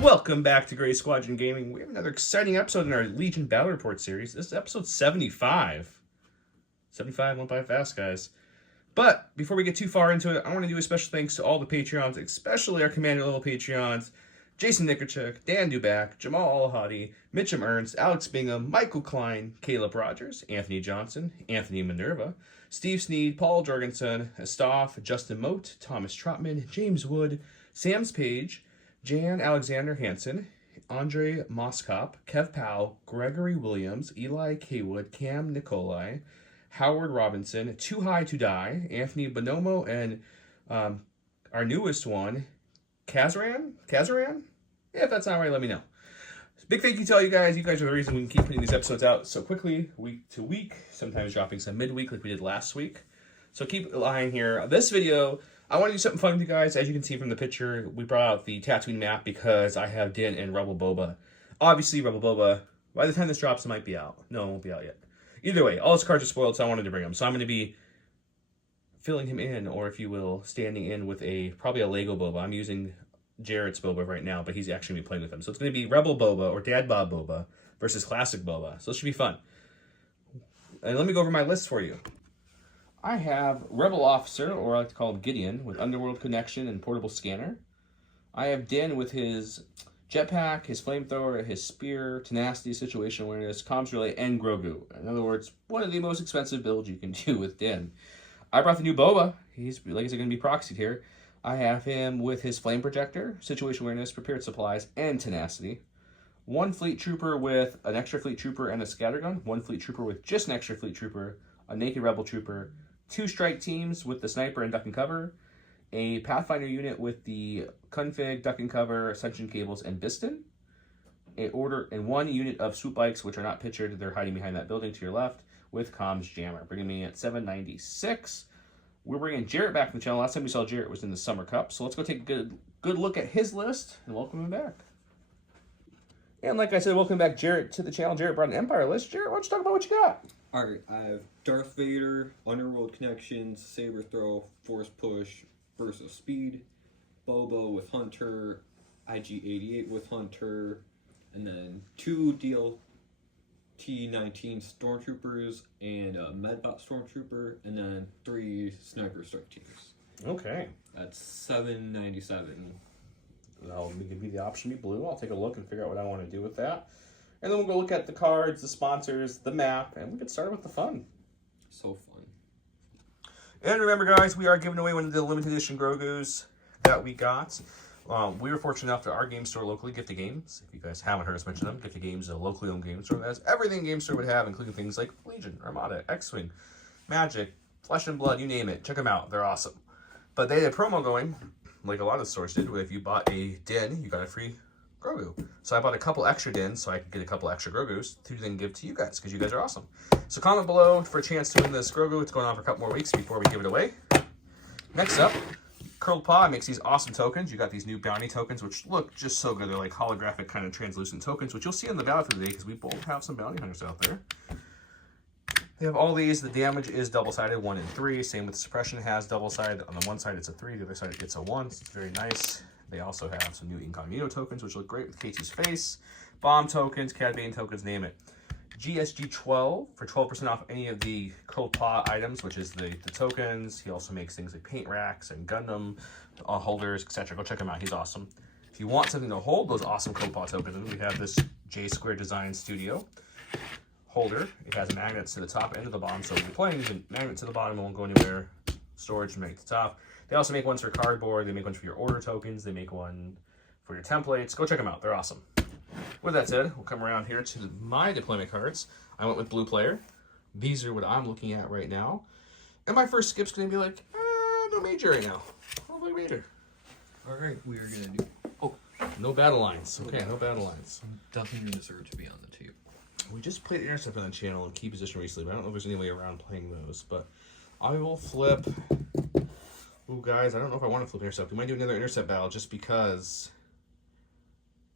Welcome back to Gray Squadron Gaming. We have another exciting episode in our Legion Battle Report series. This is episode 75. 75 went by fast, guys. But before we get too far into it, I want to do a special thanks to all the Patreons, especially our Commander level Patreons. Jason Nickerchuk, Dan Duback, Jamal Alhadi, Mitchum Ernst, Alex Bingham, Michael Klein, Caleb Rogers, Anthony Johnson, Anthony Minerva, Steve Sneed, Paul Jorgensen, Estaf, Justin Moat, Thomas Trotman, James Wood, Sam's Page, Jan Alexander Hansen, Andre Moskop, Kev Powell, Gregory Williams, Eli Kaywood, Cam Nicolai, Howard Robinson, Too High to Die, Anthony Bonomo, and our newest one, Kazaran? Yeah, if that's not right, let me know. Big thank you to all you guys. You guys are the reason we can keep putting these episodes out so quickly, week to week, sometimes dropping some midweek like we did last week. So keep an eye on here. This video, I want to do something fun with you guys. As you can see from the picture, we brought out the Tatooine map because I have Din and Rebel Boba. Obviously, Rebel Boba, by the time this drops, it might be out. No, it won't be out yet. Either way, all his cards are spoiled, so I wanted to bring him. So I'm going to be filling him in, or if you will, standing in with probably a Lego Boba. I'm using Jaret's Boba right now, but he's actually going to be playing with him. So it's going to be Rebel Boba or Dad Bob Boba versus Classic Boba. So it should be fun. And let me go over my list for you. I have Rebel Officer, or I like to call him Gideon, with Underworld Connection and Portable Scanner. I have Din with his Jetpack, his Flamethrower, his Spear, Tenacity, Situation Awareness, Comms Relay, and Grogu. In other words, one of the most expensive builds you can do with Din. I brought the new Boba. He's, like I said, going to be proxied here. I have him with his Flame Projector, Situation Awareness, Prepared Supplies, and Tenacity. One Fleet Trooper with an extra Fleet Trooper and a Scattergun. One Fleet Trooper with just an extra Fleet Trooper, a Naked Rebel Trooper. 2 strike teams with the Sniper and Duck and Cover. A Pathfinder unit with the Config, Duck and Cover, Ascension Cables, and Biston. And 1 unit of Swoop Bikes, which are not pictured. They're hiding behind that building to your left, with Comms Jammer, bringing me at 796. We're bringing Jaret back to the channel. Last time we saw Jaret was in the Summer Cup. So let's go take a good look at his list and welcome him back. And like I said, welcome back Jaret to the channel. Jaret brought an Empire list. Jaret, why don't you talk about what you got? Alright, I have Darth Vader, Underworld Connections, Saber Throw, Force Push, Burst of Speed, Boba with Hunter, IG88 with Hunter, and then 2 DLT-19 Stormtroopers and a Medbot Stormtrooper, and then 3 Sniper Strike Teams. Okay. That's 797. That'll give me the option to be blue. I'll take a look and figure out what I want to do with that. And then we'll go look at the cards, the sponsors, the map, and we'll get started with the fun. So fun. And remember, guys, we are giving away one of the limited edition Grogus that we got. We were fortunate enough to our game store locally, Gift of Games. If you guys haven't heard us mention them, Gift of Games is a locally owned game store that has everything a game store would have, including things like Legion, Armada, X-Wing, Magic, Flesh and Blood, you name it. Check them out. They're awesome. But they had a promo going, like a lot of stores did, where if you bought a Din, you got a free Grogu. So I bought a couple extra Dins so I could get a couple extra Grogus to then give to you guys, because you guys are awesome. So comment below for a chance to win this Grogu. It's going on for a couple more weeks before we give it away. Next up, Curled Paw makes these awesome tokens. You got these new bounty tokens, which look just so good. They're like holographic kind of translucent tokens, which you'll see in the battle for the day, because we both have some bounty hunters out there. They have all these. The damage is double-sided, 1 and 3. Same with suppression, has double-sided. On the one side, it's a 3. The other side, it's a 1. So it's very nice. They also have some new Incognito tokens, which look great with K2's face. Bomb tokens, Cad Bane tokens, name it. GSG12 for 12% off any of the Curled Paw items, which is the tokens. He also makes things like paint racks and Gundam holders, etc. Go check him out. He's awesome. If you want something to hold those awesome Curled Paw tokens, we have this J Square Design Studio holder. It has magnets to the top end of the bottom, so when you're playing, the magnet to the bottom won't go anywhere. Storage to make the top. They also make ones for cardboard. They make ones for your order tokens. They make one for your templates. Go check them out. They're awesome. With that said, we'll come around here to my deployment cards. I went with Blue Player. These are what I'm looking at right now. And my first skip's going to be like, no Major right now. I don't like Vader. Alright, we are going to do... Oh, no battle lines. Okay, no battle lines. Definitely deserve to be on the table. We just played Intercept on the channel and Key Position recently, but I don't know if there's any way around playing those. But I will flip... Ooh, guys, I don't know if I want to flip Intercept. We might do another Intercept battle just because...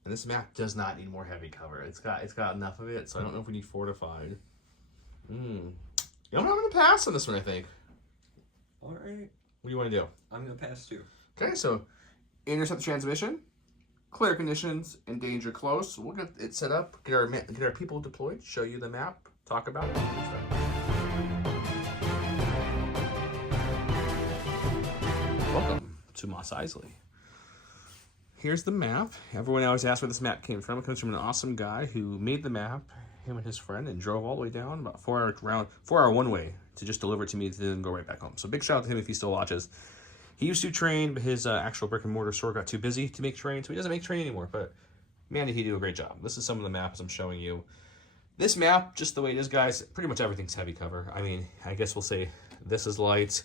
And this map does not need more heavy cover. It's got enough of it, so I don't know if we need Fortified. You know, I'm going to pass on this one, I think. Alright. What do you want to do? I'm going to pass too. Okay, so Intercept the Transmission, Clear conditions and danger close. So we'll get it set up, get our people deployed, show you the map, talk about it. Welcome to Mos Eisley. Here's the map. Everyone always asks where this map came from. It comes from an awesome guy who made the map, him and his friend, and drove all the way down about 4-hour one way to just deliver it to me to then go right back home. So big shout out to him if he still watches. He used to train, but his actual brick and mortar store got too busy to make terrain, so he doesn't make terrain anymore. But man, did he do a great job. This is some of the maps I'm showing you. This map, just the way it is, guys, pretty much everything's heavy cover. I mean, I guess we'll say this is light,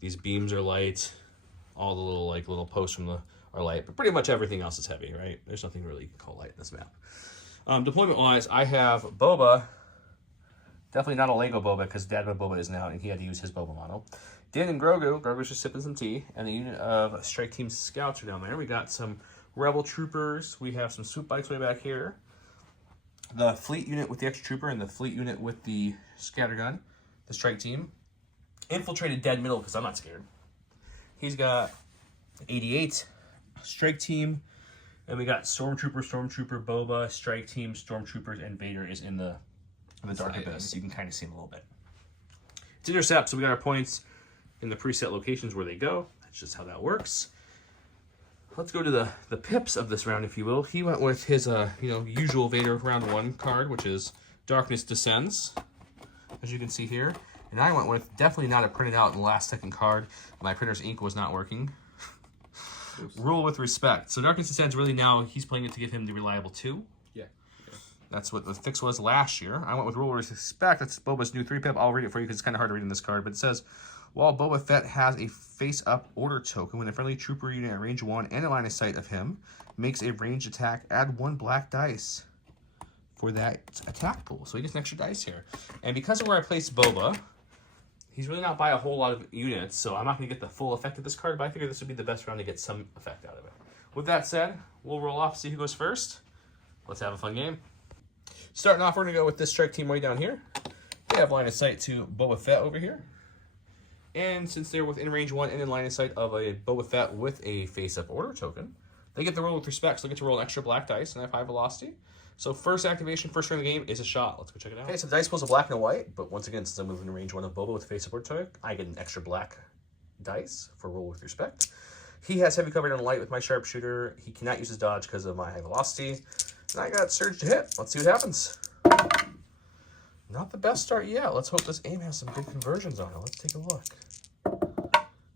these beams are light, all the little posts from are light, but pretty much everything else is heavy, right? There's nothing really you can call light in this map. Deployment-wise, I have Boba. Definitely not a Lego Boba, because Dad Boba isn't out, and he had to use his Boba model. Din and Grogu. Grogu's just sipping some tea. And the unit of Strike Team Scouts are down there. We got some Rebel Troopers. We have some swoop bikes way back here. The Fleet unit with the extra trooper and the Fleet unit with the scattergun. The Strike Team. Infiltrated dead middle, because I'm not scared. He's got 88 Strike Team. And we got Stormtrooper, Boba, Strike Team, Stormtroopers, and Vader is in the Dark Abyss. You can kind of see him a little bit. It's intercept, so we got our points in the preset locations where they go. That's just how that works. Let's go to the pips of this round, if you will. He went with his usual Vader round 1 card, which is Darkness Descends, as you can see here. And I went with definitely not a printed out in the last second card. My printer's ink was not working. Rule with Respect. So Darkness Descends, really now he's playing it to give him the reliable 2. Yeah. That's what the fix was last year. I went with Rule with Respect. That's Boba's new 3-pip. I'll read it for you because it's kind of hard to read in this card. But it says, while Boba Fett has a face-up order token, when a friendly trooper unit at range 1 and a line of sight of him makes a ranged attack, add 1 black dice for that attack pool. So he gets an extra dice here. And because of where I placed Boba, he's really not by a whole lot of units, so I'm not going to get the full effect of this card, but I figure this would be the best round to get some effect out of it. With that said, we'll roll off, see who goes first. Let's have a fun game. Starting off, we're going to go with this Strike Team way down here. They have line of sight to Boba Fett over here. And since they're within range 1 and in line of sight of a Boba Fett with a face-up order token, they get the roll with respect, so they get to roll an extra black dice and have high velocity. So first activation, first turn of the game is a shot. Let's go check it out. Okay, so the dice pulls a black and a white, but once again, since I'm within range 1 of Boba with a face-up order token, I get an extra black dice for roll with respect. He has heavy cover and light with my sharpshooter. He cannot use his dodge because of my high velocity. And I got Surge to hit. Let's see what happens. Not the best start yet. Let's hope this aim has some good conversions on it. Let's take a look.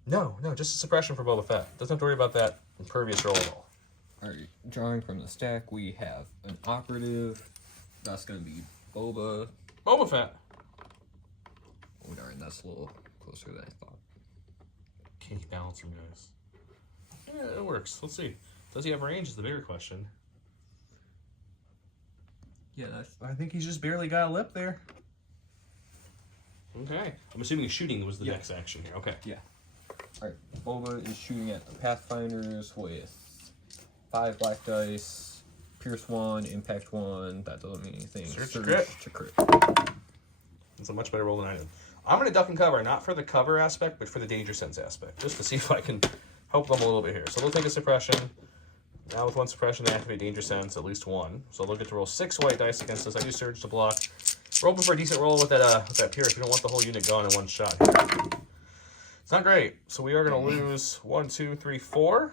No, just a suppression for Boba Fett. Doesn't have to worry about that impervious roll at all. Alright, drawing from the stack, we have an operative. That's going to be Boba. Boba Fett. Oh, darn, that's a little closer than I thought. Can he balance him, guys? Yeah, it works. Let's see. Does he have range is the bigger question. Yeah, I think he's just barely got a lip there. Okay. I'm assuming shooting was the next action here. Okay. Yeah. Alright, Boba is shooting at the Pathfinders with 5 black dice, Pierce 1, Impact 1, that doesn't mean anything. Surge to crit. That's a much better roll than I did. I'm going to duck and cover, not for the cover aspect, but for the danger sense aspect, just to see if I can help them a little bit here. So they'll take a suppression. Now with 1 suppression, they activate danger sense, at least 1. So they'll get to roll 6 white dice against us. I do Surge to block. We're hoping for a decent roll with that Pierce. We don't want the whole unit gone in 1 shot here. It's not great. So we are going to lose 1, 2, 3, 4.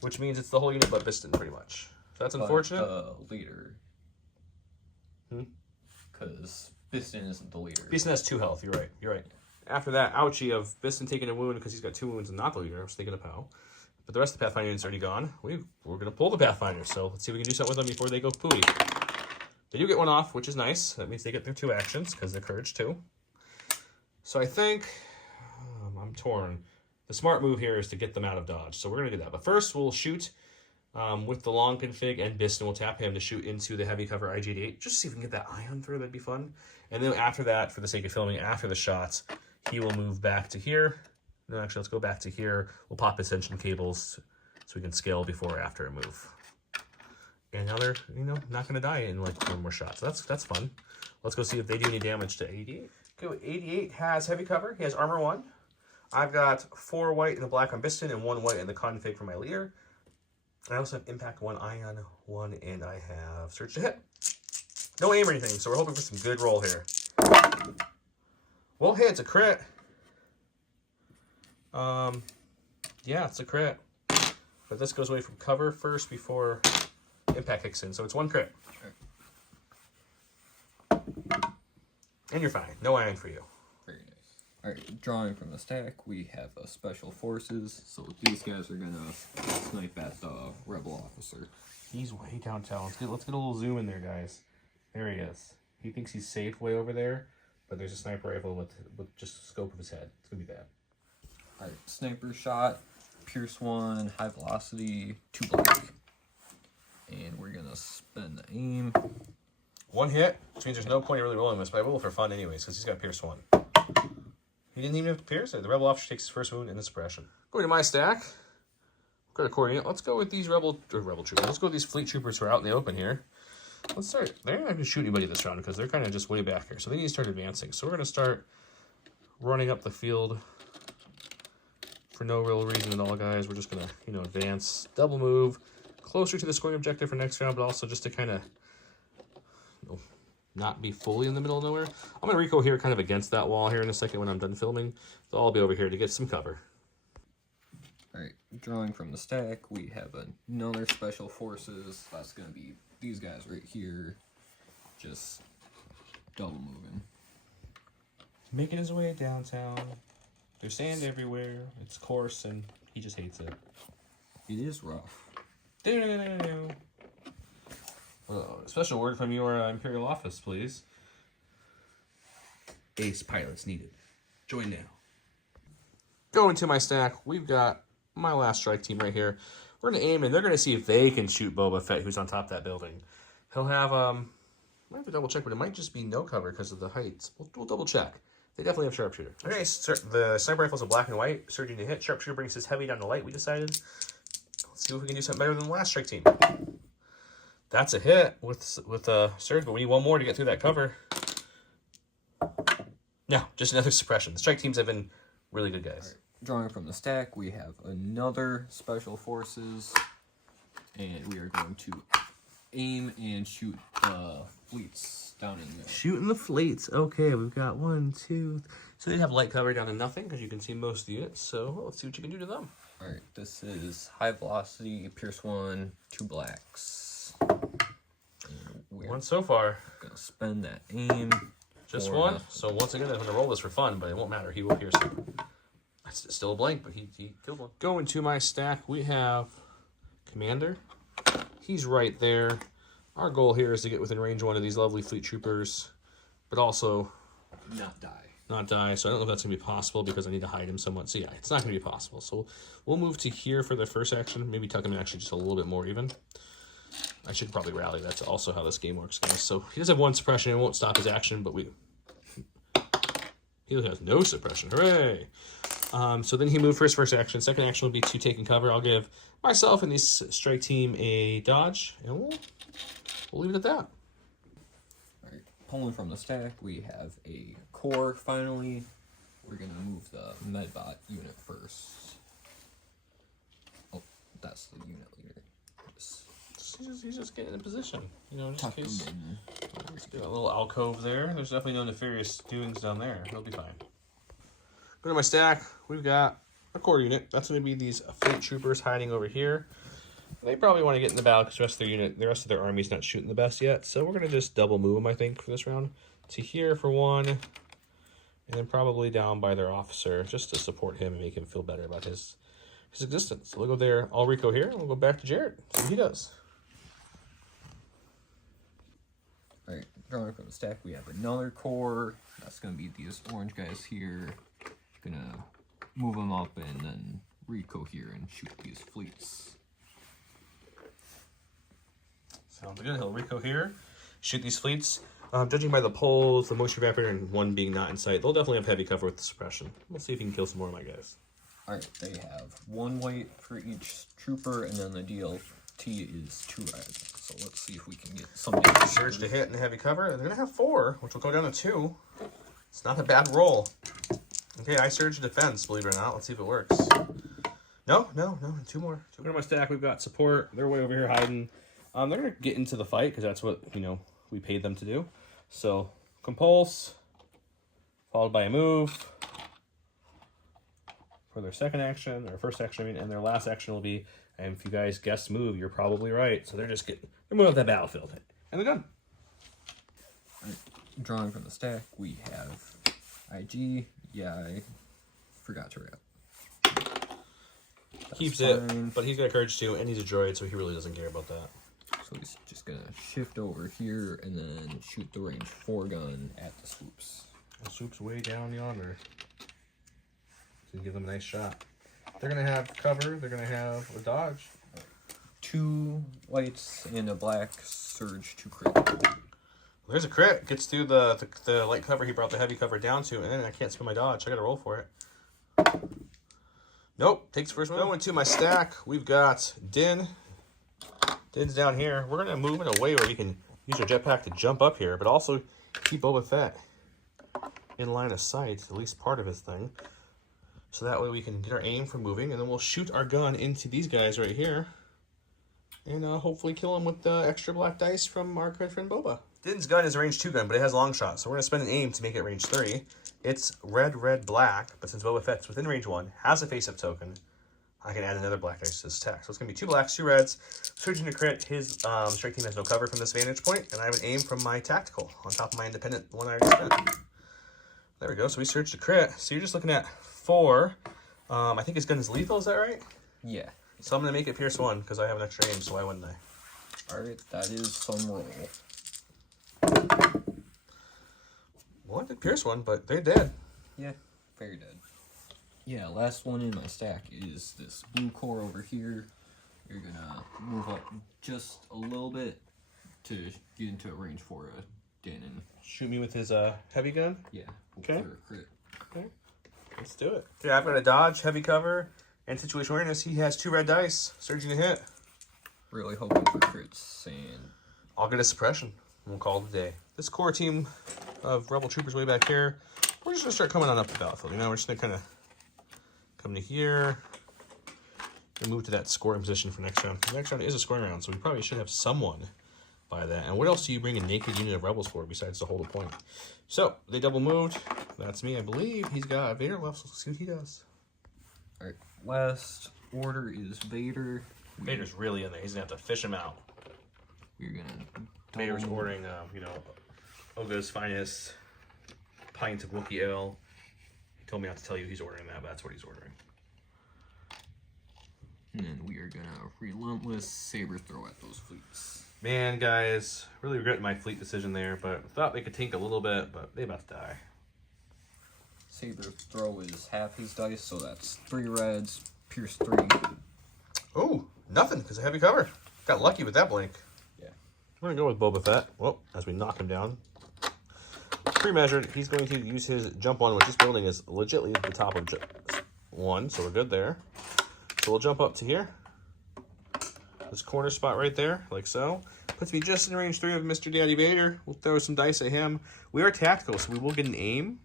Which means it's the whole unit but Biston, pretty much. So that's unfortunate. Leader. Because Biston isn't the leader. Biston has 2 health. You're right. After that, ouchie of Biston taking a wound because he's got 2 wounds and not the leader. I was thinking of Pow. But the rest of the Pathfinder unit's already gone. We're going to pull the Pathfinder, so let's see if we can do something with them before they go pooey. They do get 1 off, which is nice. That means they get their 2 actions because they're Courage 2. So I think I'm torn. The smart move here is to get them out of dodge. So we're going to do that. But first, we'll shoot with the long config, and Biston will tap him to shoot into the heavy cover IG88. Just to see if we can get that ion through. That'd be fun. And then after that, for the sake of filming, after the shots, he will move back to here. No, actually, let's go back to here. We'll pop ascension cables so we can scale before or after a move. And now they're, not going to die in like 1 more shot. So that's fun. Let's go see if they do any damage to 88. Okay, 88 has heavy cover. He has armor 1. I've got 4 white and a black on Biston and 1 white in the config for my leader. I also have Impact 1, Ion 1, and I have Search to Hit. No aim or anything, so we're hoping for some good roll here. Well, hey, it's a crit. Yeah, it's a crit. But this goes away from cover first before Impact kicks in, so it's 1 crit. And you're fine. No iron for you. Very nice. Alright, drawing from the stack, we have Special Forces. So these guys are gonna snipe at the Rebel officer. He's way downtown. Let's get a little zoom in there, guys. There he is. He thinks he's safe way over there, but there's a sniper rifle with just the scope of his head. It's gonna be bad. Alright, sniper shot, Pierce 1, high velocity, 2 black. And we're gonna spend the aim. 1 hit, which means there's no point in really rolling this, but I roll for fun anyways, because he's got Pierce 1. He didn't even have to pierce it. The Rebel officer takes his first wound in the suppression. Going to my stack. Got a coordinate. Let's go with these Rebel troopers. Let's go with these fleet troopers who are out in the open here. Let's start. They're not going to shoot anybody this round because they're kind of just way back here. So they need to start advancing. So we're going to start running up the field for no real reason at all, guys. We're just going to, advance, double move, closer to the scoring objective for next round, but also just to kind of not be fully in the middle of nowhere. I'm going to Rico here kind of against that wall here in a second when I'm done filming. So I'll be over here to get some cover. Alright, drawing from the stack, we have another Special Forces. That's going to be these guys right here. Just double moving. Making his way downtown. There's sand everywhere. It's coarse and he just hates it. It is rough. Special word from your Imperial office, please. Ace pilots needed. Join now. Going to my stack, we've got my last strike team right here. We're going to aim and they're going to see if they can shoot Boba Fett, who's on top of that building. He'll have, might have to double check, but it might just be no cover because of the heights. We'll double check. They definitely have sharpshooter. Okay, the sniper rifle's a black and white, surging to hit. Sharpshooter brings his heavy down to light, we decided. Let's see if we can do something better than the last strike team. That's a hit with surge, but we need one more to get through that cover. No, just another suppression. The strike teams have been really good, guys. Right. Drawing from the stack, we have another Special Forces, and we are going to aim and shoot the fleets down in there. Shooting the fleets. Okay, we've got 1, 2. So they have light cover down to nothing because you can see most of the units. So let's see what you can do to them. All right, this is high velocity, Pierce 1, 2 blacks. One so far. Gonna spend that aim. Just one. So once again, I'm gonna roll this for fun, but it won't matter. He will pierce it. It's still a blank, but he killed one. Going to my stack, we have Commander. He's right there. Our goal here is to get within range of one of these lovely fleet troopers, but also not die. Not die. So I don't know if that's gonna be possible because I need to hide him somewhat. So yeah, it's not gonna be possible. So we'll move to here for the first action. Maybe tuck him in actually just a little bit more even. I should probably rally. That's also how this game works, guys. So he does have 1 suppression. It won't stop his action, but he has no suppression. Hooray! So then he moved for his first action. Second action will be to taking cover. I'll give myself and this strike team a dodge, and we'll leave it at that. All right, pulling from the stack, we have a core. Finally, we're gonna move the Medbot unit first. Oh, that's the unit leader. He's just getting in position, just in case. Let's do a little alcove there. There's definitely no nefarious doings down there. He'll be fine. Go to my stack. We've got a core unit. That's going to be these fleet troopers hiding over here. They probably want to get in the battle because the rest of their army's not shooting the best yet. So we're going to just double move them, I think, for this round. To here for 1, and then probably down by their officer just to support him and make him feel better about his existence. So we'll go there. I'll Rico here, and we'll go back to Jaret. See what he does. Alright, drawing from the stack, we have another core. That's going to be these orange guys here. Gonna move them up and then Rico here and shoot these fleets. Sounds good. He'll Rico here, shoot these fleets. Judging by the poles, the moisture evaporator, and 1 being not in sight, they'll definitely have heavy cover with the suppression. We'll see if he can kill some more of my guys. Alright, they have 1 white for each trooper, and then the DLT is 2 red. So let's see if we can get something. Surge to hit and heavy cover. They're going to have 4, which will go down to 2. It's not a bad roll. Okay, I surge defense, believe it or not. Let's see if it works. No, two more. Two more in my stack. We've got support. They're way over here hiding. They're gonna get into the fight because that's what we paid them to do. So compulse, followed by a move for their second action, or first action, I mean, and their last action will be. And if you guys guessed move, you're probably right. So they're moving off that battlefield, and they're done. Right. Drawing from the stack, we have IG. Yeah, I forgot to wrap. Keeps it, but he's got courage too, and he's a droid, so he really doesn't care about that. So he's just gonna shift over here and then shoot the range 4 gun at the swoops. The swoops way down yonder. So you give them a nice shot. They're gonna have cover. They're gonna have a dodge. 2 lights and a black surge to crit. There's a crit. Gets through the light cover he brought the heavy cover down to, and then I can't spin my dodge. I gotta roll for it. Nope. Takes first one. Going to my stack, we've got Din. Din's down here. We're gonna move in a way where we can use our jetpack to jump up here, but also keep Boba Fett in line of sight, at least part of his thing. So that way we can get our aim for moving, and then we'll shoot our gun into these guys right here. And hopefully kill him with the extra black dice from our good friend Boba. Din's gun is a range 2 gun, but it has long shot, so we're going to spend an aim to make it range 3. It's red, red, black, but since Boba Fett's within range 1, has a face-up token, I can add another black dice to this attack. So it's going to be 2 blacks, 2 reds. Surging to crit, his strike team has no cover from this vantage point, and I have an aim from my tactical on top of my independent one I already spent. There we go, so we surge to crit. So you're just looking at 4. I think his gun is lethal, is that right? Yeah. So I'm going to make it Pierce 1, because I have an extra aim, so why wouldn't I? Alright, that is some roll. Well, I did Pierce 1, but they're dead. Yeah, very dead. Yeah, last one in my stack is this blue core over here. You're gonna move up just a little bit to get into a range for a Din and Shoot me with his heavy gun? yeah. Okay. For a crit. Okay. Let's do it. Okay, I've got a dodge, heavy cover, and situation awareness. He has 2 red dice. Surging to hit. Really hoping for crits, and I'll get a suppression. And we'll call it a day. This core team of Rebel Troopers way back here, we're just going to start coming on up the battlefield. We're just going to kind of come to here and move to that scoring position for next round. The next round is a scoring round, so we probably should have someone by that. And what else do you bring a naked unit of Rebels for besides to hold a point? So, they double moved. That's me, I believe. He's got Vader left, so let's see what he does. alright. Last order is Vader. Vader's really in there. He's going to have to fish him out. We're gonna Vader's ordering, Oga's finest pint of Wookiee ale. He told me not to tell you he's ordering that, but that's what he's ordering. And then we are gonna relentless saber throw at those fleets. Man, guys, really regretting my fleet decision there, but thought they could tank a little bit, but they about to die. Saber throw is half his dice, so that's 3 reds, pierce 3. Oh, nothing, because of heavy cover. Got lucky with that blink. Yeah. We're going to go with Boba Fett. Well, as we knock him down. Pre-measured, he's going to use his jump 1, which this building is legitly at the top of 1, so we're good there. So we'll jump up to here. This corner spot right there, like so. Puts me just in range 3 of Mr. Daddy Vader. We'll throw some dice at him. We are tactical, so we will get an aim.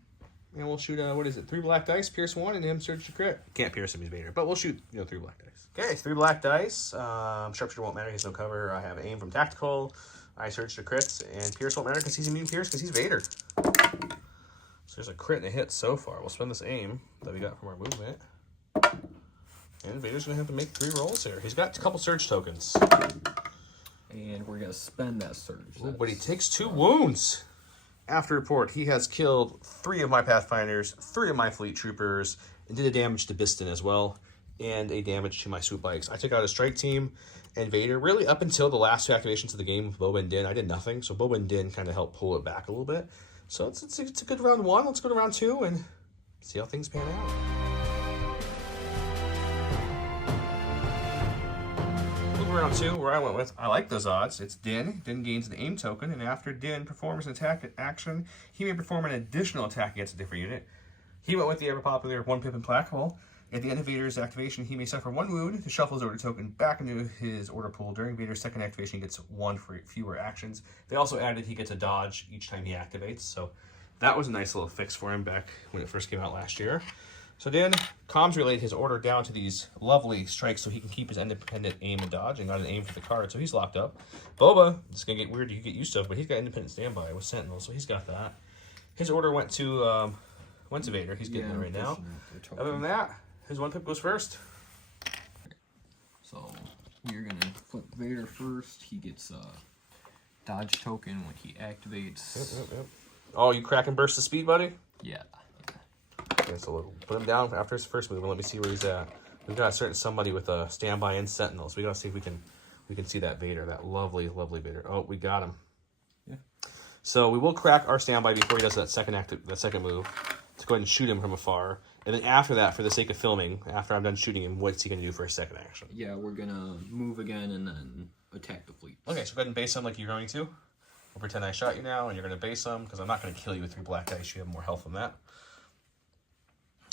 And we'll shoot, 3 black dice, pierce 1, and him surge to crit. Can't pierce him, he's Vader, but we'll shoot, 3 black dice. Okay, 3 black dice. Sharpshooter won't matter, he has no cover. I have aim from tactical. I surge to crits, and pierce won't matter because he's immune pierce because he's Vader. So there's a crit and a hit so far. We'll spend this aim that we got from our movement. And Vader's going to have to make 3 rolls here. He's got a couple surge tokens. And we're going to spend that surge. Ooh, but he takes 2 wounds. After report, he has killed 3 of my Pathfinders, 3 of my Fleet Troopers, and did a damage to Biston as well, and a damage to my swoop bikes. I took out a strike team and Vader. Really, up until the last 2 activations of the game with Boba and Din, I did nothing. So Boba and Din kind of helped pull it back a little bit. So it's a good round 1. Let's go to round 2 and see how things pan out. Round 2, where I went with, I like those odds. It's Din. Din gains an aim token, and after Din performs an attack action, he may perform an additional attack against a different unit. He went with the ever-popular 1-pip implacable. At the end of Vader's activation, he may suffer 1 wound to shuffle his order token back into his order pool. During Vader's second activation, he gets 1 for fewer actions. They also added he gets a dodge each time he activates, so that was a nice little fix for him back when it first came out last year. So Dan, comms relayed his order down to these lovely strikes so he can keep his independent aim and dodge and got an aim for the card, so he's locked up. Boba, this is going to get weird, you get used to, but he's got independent standby with Sentinel, so he's got that. His order went to Vader. He's getting it right now. Other than that, his one pip goes first. So we're going to flip Vader first. He gets a dodge token when he activates. Yep. Oh, you crack and burst the speed, buddy? Yeah. Okay, so we'll put him down after his first move and let me see where he's at. We've got a certain somebody with a standby and Sentinel, so we gotta see if we can see that Vader, that lovely Vader. Oh, we got him. Yeah. So we will crack our standby before he does that second move to go ahead and shoot him from afar. And then after that, for the sake of filming, after I'm done shooting him, what's he gonna do for his second action? Yeah, we're gonna move again and then attack the fleet. Okay, so go ahead and base him like you're going to. We'll pretend I shot you now, and you're gonna base him because I'm not gonna kill you with 3 black dice. You have more health than that.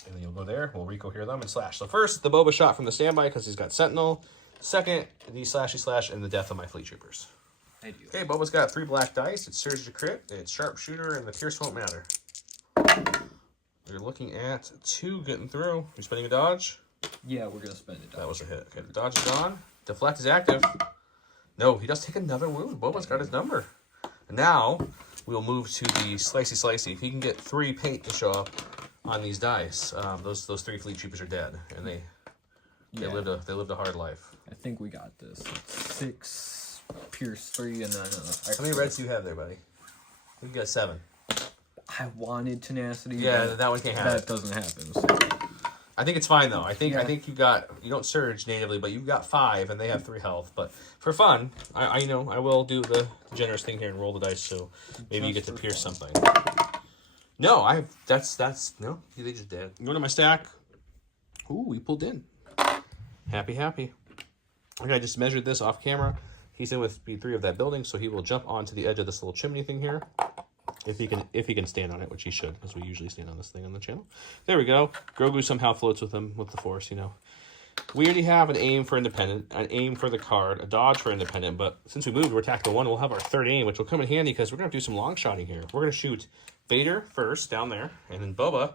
And then you'll go there. We'll recohere them and slash. So first, the Boba shot from the standby because he's got Sentinel. Second, the slashy slash and the death of my fleet troopers. I do. Okay, Boba's got 3 black dice. It's surge to crit. It's sharpshooter, and the pierce won't matter. You're looking at 2 getting through. You're spending a dodge. Yeah, we're gonna spend it. That was a hit. Okay, the dodge is gone. Deflect is active. No, he does take another wound. Boba's got his number. And now we'll move to the slicey. If he can get 3 paint to show up on these dice, those 3 fleet troopers are dead, and they lived a hard life. I think we got this. 6 pierce 3 and then how many reds do you have there, buddy? We got 7. I wanted tenacity. Yeah, that one can't happen. That doesn't happen. So. I think it's fine though. I think you don't surge natively, but you've got 5 and they have 3 health. But for fun, I will do the generous thing here and roll the dice so maybe you get to pierce something. No, that's no. They just dead. Go to my stack. Ooh, we pulled in. Happy. Okay, I just measured this off camera. He's in with speed 3 of that building, so he will jump onto the edge of this little chimney thing here. If he can stand on it, which he should, because we usually stand on this thing on the channel. There we go. Grogu somehow floats with him with the Force, We already have an aim for independent, an aim for the card, a dodge for independent, but since we moved, we're tactical 1, we'll have our 3rd aim, which will come in handy because we're going to do some long shotting here. We're going to shoot Vader first down there, and then Boba,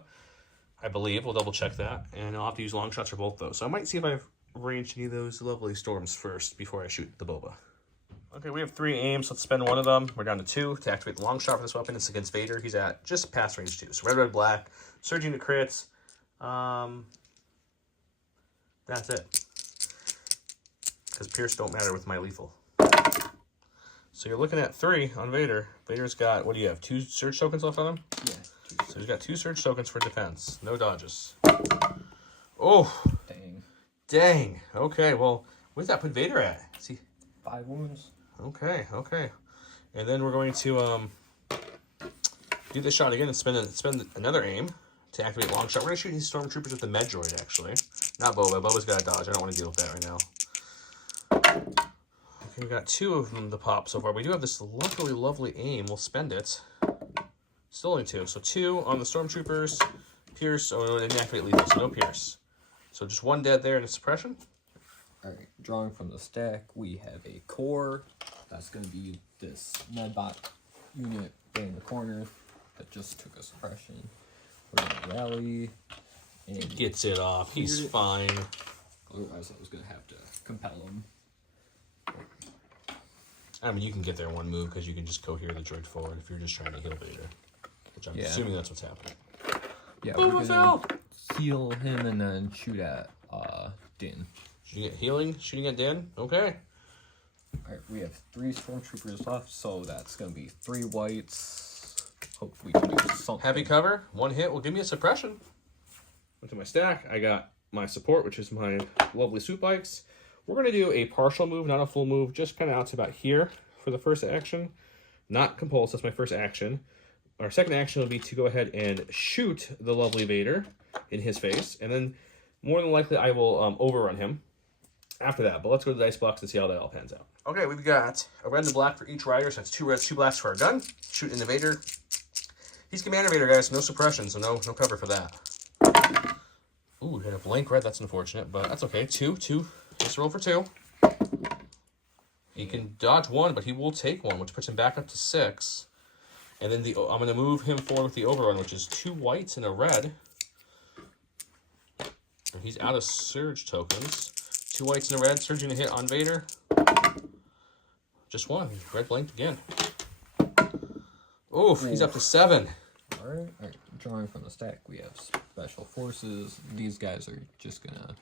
I believe. We'll double check that, and I'll have to use long shots for both those. So I might see if I've arranged any of those lovely storms first before I shoot the Boba. Okay, we have 3 aims. Let's spend 1 of them. We're down to 2 to activate the long shot for this weapon. It's against Vader. He's at just past range 2. So red, black, surging to crits. That's it. Because pierce don't matter with my lethal. So you're looking at 3 on Vader. Vader's got, what do you have, 2 surge tokens left on him? Yeah. 2. So he's got 2 surge tokens for defense. No dodges. Oh. Dang. Okay, well, what does that put Vader at? Is he 5 wounds. Okay. And then we're going to do this shot again and spend another aim to activate long shot. We're going to shoot these stormtroopers with the Medroid, actually. Not Boba. Boba's got a dodge. I don't want to deal with that right now. Okay, we've got 2 of them to pop so far. We do have this lovely aim. We'll spend it. Still only 2. So 2 on the stormtroopers. Pierce. Oh, and activate lethal, so no pierce. So just 1 dead there and a suppression. Alright, drawing from the stack, we have a core. That's going to be this medbot unit in the corner that just took a suppression. We're going to rally. And gets it off. He's fine. Otherwise, I was going to have to compel him. I mean, you can get there in 1 move because you can just cohere the droid forward if you're just trying to heal Vader. Which I'm assuming that's what's happening. Yeah, we're going to heal him and then shoot at Din. Shooting at healing, shooting at Din. Okay. Alright, we have 3 stormtroopers left, so that's going to be 3 whites. Hopefully we can do something. Heavy cover, 1 hit will give me a suppression. Went to my stack. I got my support, which is my lovely swoop bikes. We're going to do a partial move, not a full move, just kind of out to about here for the first action. Not compulse, that's my first action. Our second action will be to go ahead and shoot the lovely Vader in his face, and then more than likely I will overrun him after that. But let's go to the dice box and see how that all pans out. Okay, we've got a red and a black for each rider, so that's 2 reds, 2 blacks for our gun. Shoot into Vader. He's Commander Vader, guys, no suppression, so no cover for that. Ooh, hit a blank red, that's unfortunate, but that's okay. 2. Just roll for 2. He can dodge 1, but he will take 1, which puts him back up to 6. And then I'm going to move him forward with the overrun, which is 2 whites and a red. He's out of surge tokens. 2 whites and a red. Surging a hit on Vader. Just 1. Red blanked again. Oof, he's up to 7. Alright, drawing from the stack, we have special forces. These guys are just gonna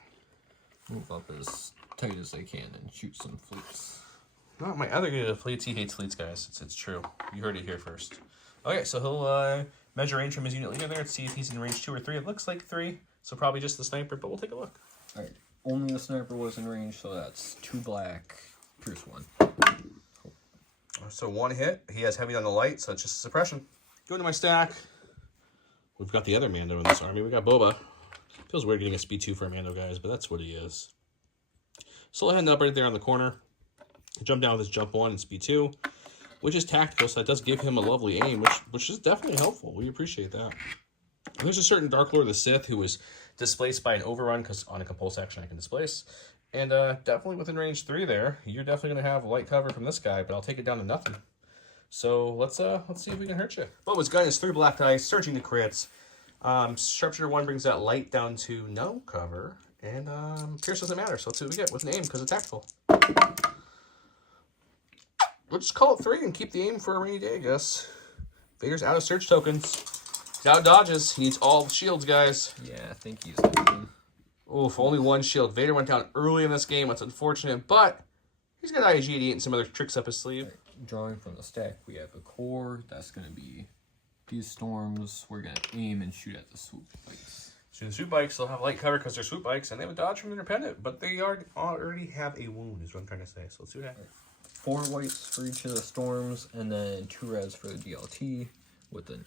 move up as tight as they can and shoot some fleets. Not my other guy fleets. He hates fleets, guys. It's true. You heard it here first. Okay, so he'll measure range from his unit leader there to see if he's in range 2 or 3. It looks like 3, so probably just the sniper, but we'll take a look. Alright, only the sniper was in range, so that's 2 black, pierce 1. So 1 hit. He has heavy on the light, so it's just suppression. Going to my stack. We've got the other Mando in this army. We got Boba. Feels weird getting a speed 2 for a Mando, guys, but that's what he is. So I'll end up right there on the corner. Jump down with his jump 1 and speed 2, which is tactical, so that does give him a lovely aim, which is definitely helpful. We appreciate that. And there's a certain Dark Lord of the Sith who was displaced by an overrun, because on a compulse action I can displace. And definitely within range 3 there. You're definitely going to have light cover from this guy, but I'll take it down to nothing. So let's see if we can hurt you. Boba's gun is 3 black dice, surging to crits. Sharpshooter 1 brings that light down to no cover. And Pierce doesn't matter, so let's see what we get with an aim, because it's tactical. We'll just call it 3 and keep the aim for a rainy day, I guess. Vader's out of surge tokens. He's out of dodges. He needs all the shields, guys. Yeah, I think he's done. Oof, only 1 shield. Vader went down early in this game. That's unfortunate, but he's got IG88 and some other tricks up his sleeve. Right, drawing from the stack, we have a core. That's going to be these storms. We're going to aim and shoot at the swoop bikes. So the swoop bikes, they'll have light cover because they're swoop bikes, and they have a dodge from independent, but they already have a wound, is what I'm trying to say. So let's see what happens. 4 whites for each of the storms, and then 2 reds for the DLT with an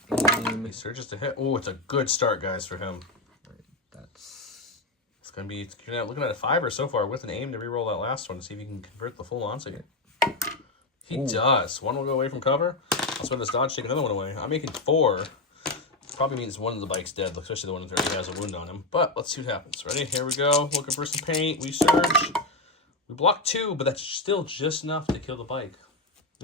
aim. He surges to hit. Oh, it's a good start, guys, for him. Right, that's... It's going to be, you're looking at a 5 so far with an aim to reroll that last one to see if you can convert the full onslaught. He does. 1 will go away from cover. I'll spend this dodge, take another 1 away. I'm making 4. Probably means 1 of the bike's dead, especially the one that already has a wound on him. But let's see what happens. Ready? Here we go. Looking for some paint. We surge. We block 2, but that's still just enough to kill the bike.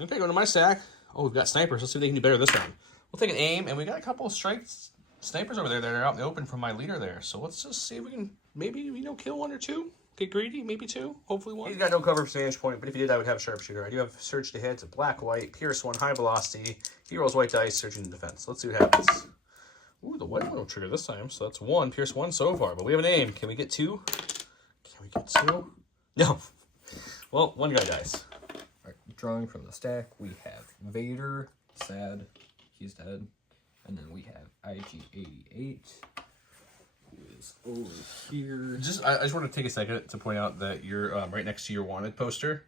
Okay, going to my stack. Oh, we've got snipers. Let's see if they can do better this time. We'll take an aim, and we got a couple of snipers over there that are out in the open from my leader there. So let's just see if we can maybe, kill 1 or 2. Get greedy, maybe 2, hopefully 1. He's got no cover for vantage point, but if he did, I would have sharpshooter. I do have surge to hit. It's a black, white, pierce 1, high velocity. He rolls white dice, surging to defense. Let's see what happens. Ooh, the white one will trigger this time. So that's 1, pierce 1 so far. But we have an aim. Can we get 2? Can we get 2? No. Well, 1 guy dies. All right, drawing from the stack, we have Vader, sad, he's dead. And then we have IG88, who is over here. I just want to take a second to point out that you're right next to your wanted poster.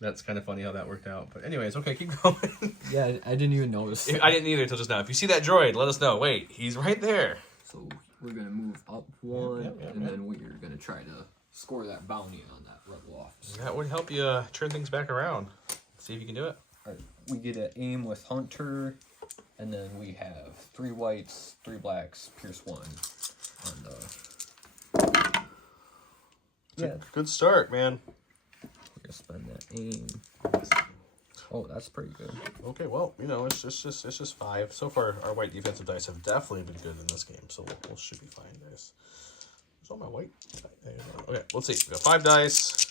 That's kind of funny how that worked out. But anyways, okay, keep going. Yeah, I didn't even notice. I didn't either until just now. If you see that droid, let us know. Wait, he's right there. So we're going to move up 1, and then we're going to try to score that bounty on that rebel officer. That would help you turn things back around. See if you can do it. All right, we get an aim with Hunter, and then we have 3 whites, 3 blacks, pierce 1 on the... Yeah, good start, man. We're going to spend that aim. Oh, that's pretty good. Okay, well, it's just 5. So far, our white defensive dice have definitely been good in this game, so we'll should be fine, guys. Where's all my white? Okay, let's see. We got 5 dice.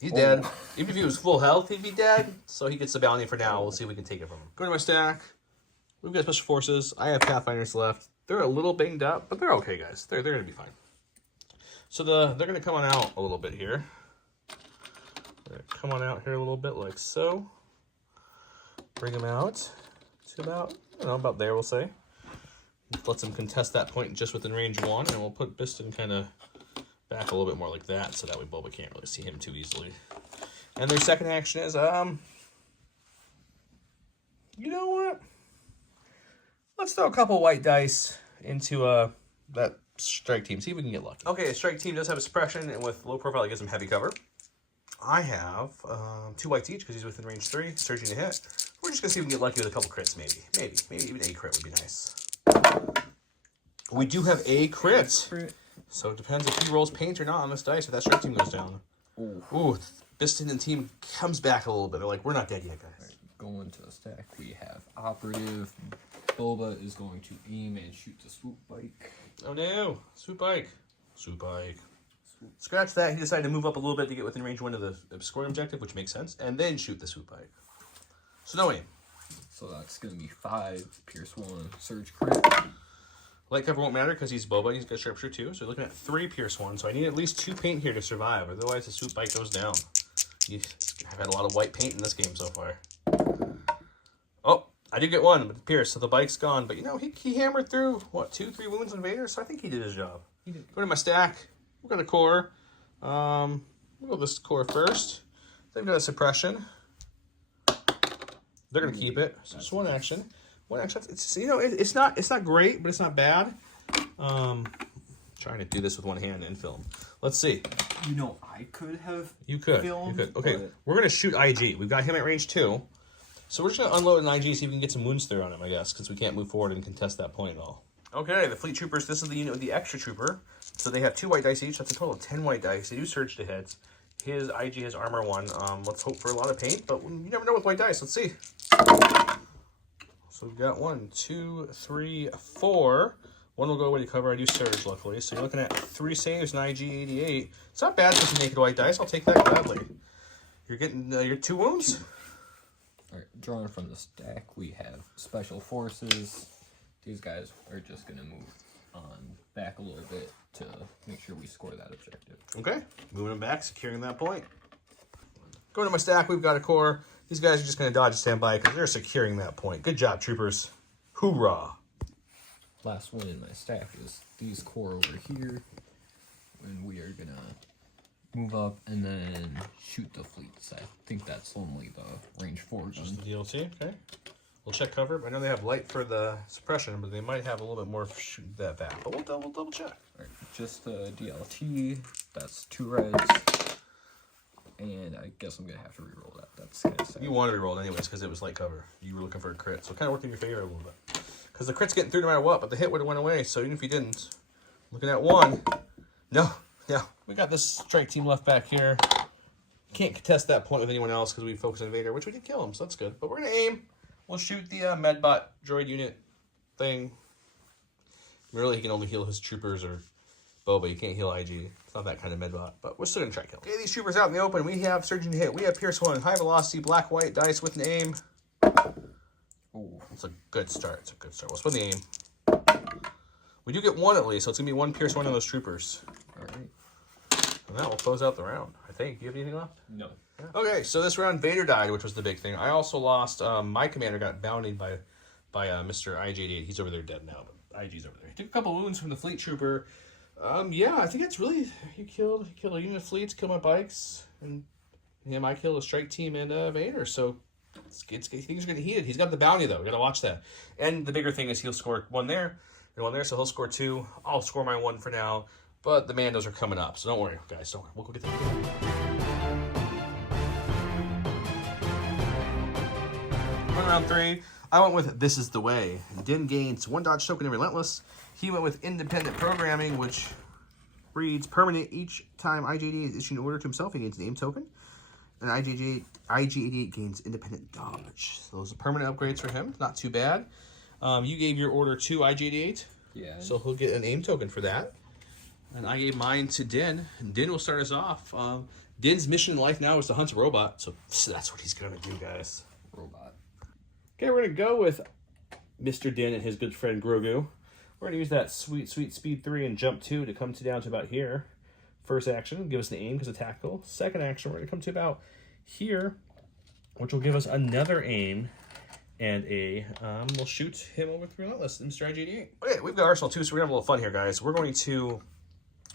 He's dead. Even if he was full health, he'd be dead. So he gets the bounty for now. We'll see if we can take it from him. Go to my stack. We've got special forces. I have Pathfinders left. They're a little banged up, but they're okay, guys. They're going to be fine. So they're going to come on out a little bit here. Come on out here a little bit like so. Bring them out to about there, we'll say. Let them contest that point just within range 1, and we'll put Biston kind of back a little bit more like that, so that way Boba can't really see him too easily. And their second action is, you know what? Let's throw a couple white dice into that strike team, see if we can get lucky. Okay, the strike team does have a suppression, and with low profile, it gives them heavy cover. I have 2 whites each because he's within range 3, surging to hit. We're just going to see if we can get lucky with a couple crits, maybe. Maybe even a crit would be nice. We do have a crit. So it depends if he rolls paint or not on this dice if that strike team goes down. Ooh, Biston and team comes back a little bit. They're like, we're not dead yet, guys. Right, going to the stack, we have operative. Boba is going to aim and shoot the swoop bike. Oh no, swoop bike. Swoop bike. Scratch that. He decided to move up a little bit to get within range one of the scoring objective, which makes sense, and then shoot the swoop bike. So no aim. So that's going to be 5, Pierce 1, Surge crit. Light cover won't matter because he's Boba and he's got Sharpshooter 2. So we're looking at 3 Pierce 1. So I need at least 2 paint here to survive. Otherwise the swoop bike goes down. I've had a lot of white paint in this game so far. Oh, I did get 1 with Pierce, so the bike's gone. But you know, he hammered through, what, 2, 3 wounds on Vader? So I think he did his job. Go to my stack. We've got a core. We'll go this core first. They've got a suppression. They're gonna keep it. So just one action. One action. It's, you know, it's not great, but it's not bad. Trying to do this with one hand in film. Let's see. You know, I could have. You could. Okay, we're gonna shoot IG. We've got him at range 2. So we're just gonna unload an IG, see if we can get some wounds through on him, I guess, because we can't move forward and contest that point at all. Okay, the Fleet Troopers. This is the unit with the extra trooper. So they have 2 white dice each. That's a total of 10 white dice. They do surge to hits. His IG has armor 1. Let's hope for a lot of paint, but you never know with white dice. Let's see. So we've got 1, 2, 3, 4. 1 will go away to cover. I do surge, luckily. So you're looking at 3 saves and IG88. It's not bad for some naked white dice. I'll take that gladly. You're getting your 2 wounds. All right, drawing from the stack, we have Special Forces. These guys are just going to move on back a little bit to make sure we score that objective. Okay, moving them back, securing that point. Going to my stack, we've got a core. These guys are just going to dodge and stand by because they're securing that point. Good job, troopers. Hoorah. Last one in my stack is these core over here. And we are going to move up and then shoot the fleets. I think that's only the range 4 gun. Just the DLC, okay. We'll check cover. I know they have light for the suppression, but they might have a little bit more for shooting that back. But we'll double check. All right, just the DLT. That's 2 reds. And I guess I'm going to have to reroll that. That's kind of sad. You want to reroll it anyways because it was light cover. You were looking for a crit. So it kind of worked in your favor a little bit. Because the crit's getting through no matter what, but the hit would have went away. So even if you didn't, looking at 1. No. We got this strike team left back here. Can't contest that point with anyone else because we focus on Vader, which we did kill him, so that's good. But we're going to aim. We'll shoot the Medbot droid unit thing. Really, he can only heal his troopers or Boba. You can't heal IG. It's not that kind of Medbot, but we're still going to try to kill him. Okay, these troopers out in the open. We have Surgeon Hit. We have Pierce 1. High velocity, black-white dice with an aim. Ooh, it's a good start. It's a good start. We'll spend the aim. We do get 1 at least, so it's going to be 1 Pierce 1 on those troopers. All right. And that will close out the round, I think. Do you have anything left? No. Yeah. Okay, so this round Vader died, which was the big thing. I also lost. My commander got bountied by Mr. IG88. He's over there dead now, but IG's over there. He took a couple wounds from the Fleet Trooper. Yeah, I think that's really he killed a unit of fleets, killed my bikes, and him. I killed a strike team and Vader. So things are getting heated. He's got the bounty though. We gotta watch that. And the bigger thing is he'll score 1 there and 1 there, so he'll score 2. I'll score my 1 for now. But the Mandos are coming up, so don't worry, guys. Don't worry. We'll go get them. Round 3, I went with This Is the Way. Din gains 1 dodge token in Relentless. He went with Independent Programming, which reads permanent each time IG88 is issued an order to himself. He gains an aim token. And IG88 gains Independent Dodge. So those are permanent upgrades for him. Not too bad. You gave your order to IG88. Yeah. So he'll get an aim token for that. And I gave mine to Din. And Din will start us off. Din's mission in life now is to hunt a robot. So that's what he's going to do, guys. Robot. Okay, we're going to go with Mr. Din and his good friend Grogu. We're going to use that sweet speed 3 and jump 2 to come down to about here. First action, give us the aim because it's tactical. Second action, we're going to come to about here, which will give us another aim and we'll shoot him over with Relentless, Mr. IG88. Okay, we've got Arsenal 2, so we're going to have a little fun here, guys. We're going to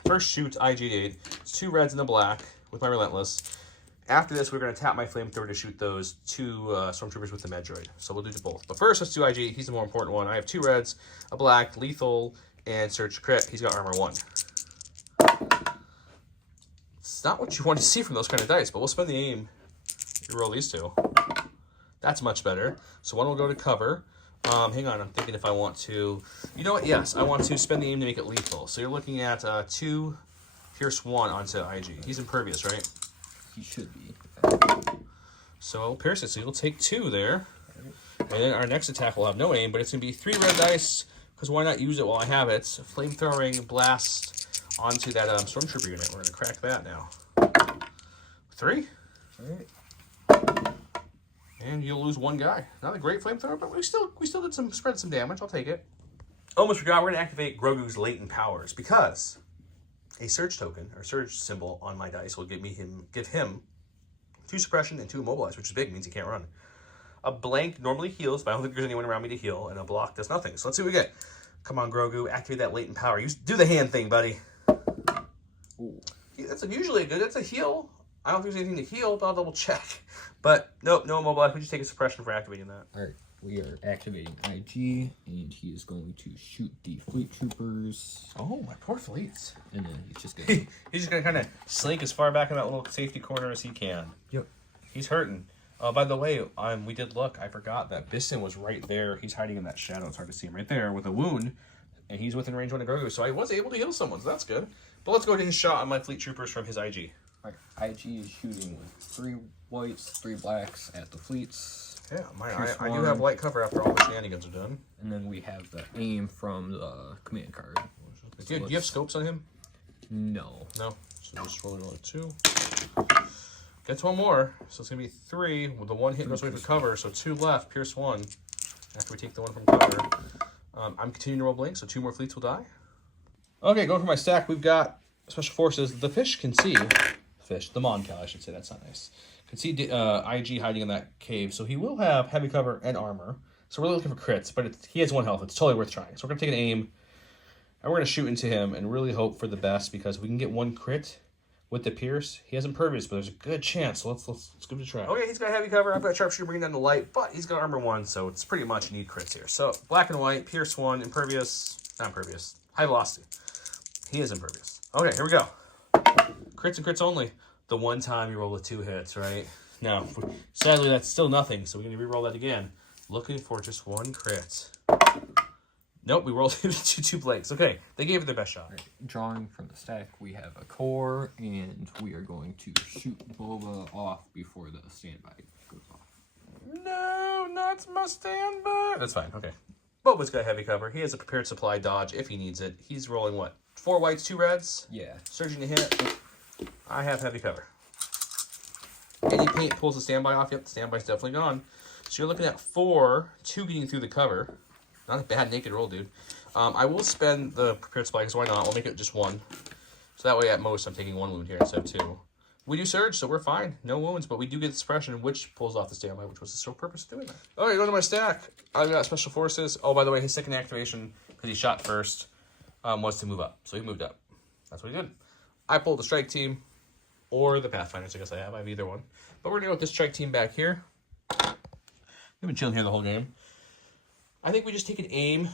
first shoot IG88. It's 2 reds and a black with my Relentless. After this, we're going to tap my flamethrower to shoot those 2 stormtroopers with the Medroid. So we'll do both. But first, let's do IG. He's the more important one. I have 2 reds, a black, lethal, and search crit. He's got armor 1. It's not what you want to see from those kind of dice, but we'll spend the aim. You roll these 2. That's much better. So 1 will go to cover. Hang on, I'm thinking if I want to... You know what? Yes, I want to spend the aim to make it lethal. So you're looking at 2 Pierce 1 onto IG. He's impervious, right? He should be. So pierce it. So you'll take 2 there. And then our next attack will have no aim, but it's going to be 3 red dice because why not use it while I have it? Flamethrowing blast onto that stormtrooper unit. We're gonna crack that now. 3. All right. And you'll lose 1 guy. Not a great flamethrower, but we still did spread some damage. I'll take it. Almost forgot, we're gonna activate Grogu's latent powers because a surge token or surge symbol on my dice will give him 2 suppression and 2 immobilize, which is big, means he can't run. A blank normally heals, but I don't think there's anyone around me to heal, and a block does nothing. So let's see what we get. Come on, Grogu, activate that latent power. Do the hand thing, buddy. Ooh. That's usually good. That's a heal. I don't think there's anything to heal, but I'll double check. But nope, no immobilize. We just take a suppression for activating that. All right, we are activating IG, and he is going to shoot the fleet troopers. Oh, my poor fleets. And then he's just gonna he's just gonna kind of slink as far back in that little safety corner as he can. Yep. He's hurting. By the way, we did look. I forgot that Biston was right there. He's hiding in that shadow. It's hard to see him right there with a wound, and he's within range 1 of Grogu. So I was able to heal someone. So that's good. But let's go to his shot on my fleet troopers from his IG. All right, IG is shooting with 3 whites, 3 blacks at the fleets. Yeah, I do have light cover after all the shenanigans are done. And then we have the aim from the command card. Do you have scopes on him? No. No. So just roll another 2. Gets 1 more. So it's going to be 3 with the 1 hit goes away for cover. So 2 left. Pierce 1 after we take the 1 from cover. I'm continuing to roll blank, so 2 more fleets will die. Okay, going for my stack, we've got Special Forces. The fish can see... the Moncal, I should say. That's not nice. Can see IG hiding in that cave, so he will have heavy cover and armor. So we're really looking for crits, but he has 1 health. It's totally worth trying. So we're going to take an aim, and we're going to shoot into him and really hope for the best because we can get 1 crit with the Pierce. He has Impervious, but there's a good chance, so let's give it a try. Okay, he's got heavy cover. I've got Sharpshooter bringing down the light, but he's got armor 1, so it's pretty much need crits here. So black and white, Pierce 1, Impervious, not Impervious, High Velocity. He is Impervious. Okay, here we go. Crits and crits only. The 1 time you roll the 2 hits, right? Now, sadly, that's still nothing, so we're going to re-roll that again. Looking for just 1 crit. Nope, we rolled into 2 blanks. Okay, they gave it their best shot. Right. Drawing from the stack, we have a core, and we are going to shoot Boba off before the standby goes off. No, not my standby. That's fine, okay. Boba's got heavy cover. He has a prepared supply dodge if he needs it. He's rolling what? 4 whites, 2 reds? Yeah. Surging to hit. I have heavy cover. Any paint pulls the standby off. Yep, the standby's definitely gone. So you're looking at 4, 2 getting through the cover. Not a bad naked roll, dude. I will spend the prepared supply, because why not? We'll make it just 1. So that way, at most, I'm taking 1 wound here instead of 2. We do surge, so we're fine. No wounds, but we do get suppression, which pulls off the standby, which was the sole purpose of doing that. All right, go to my stack. I've got Special Forces. Oh, by the way, his second activation, because he shot first, was to move up. So he moved up. That's what he did. I pulled the strike team, or the Pathfinders, I guess I have either one. But we're going to go with this strike team back here. We've been chilling here the whole game. I think we just take an aim,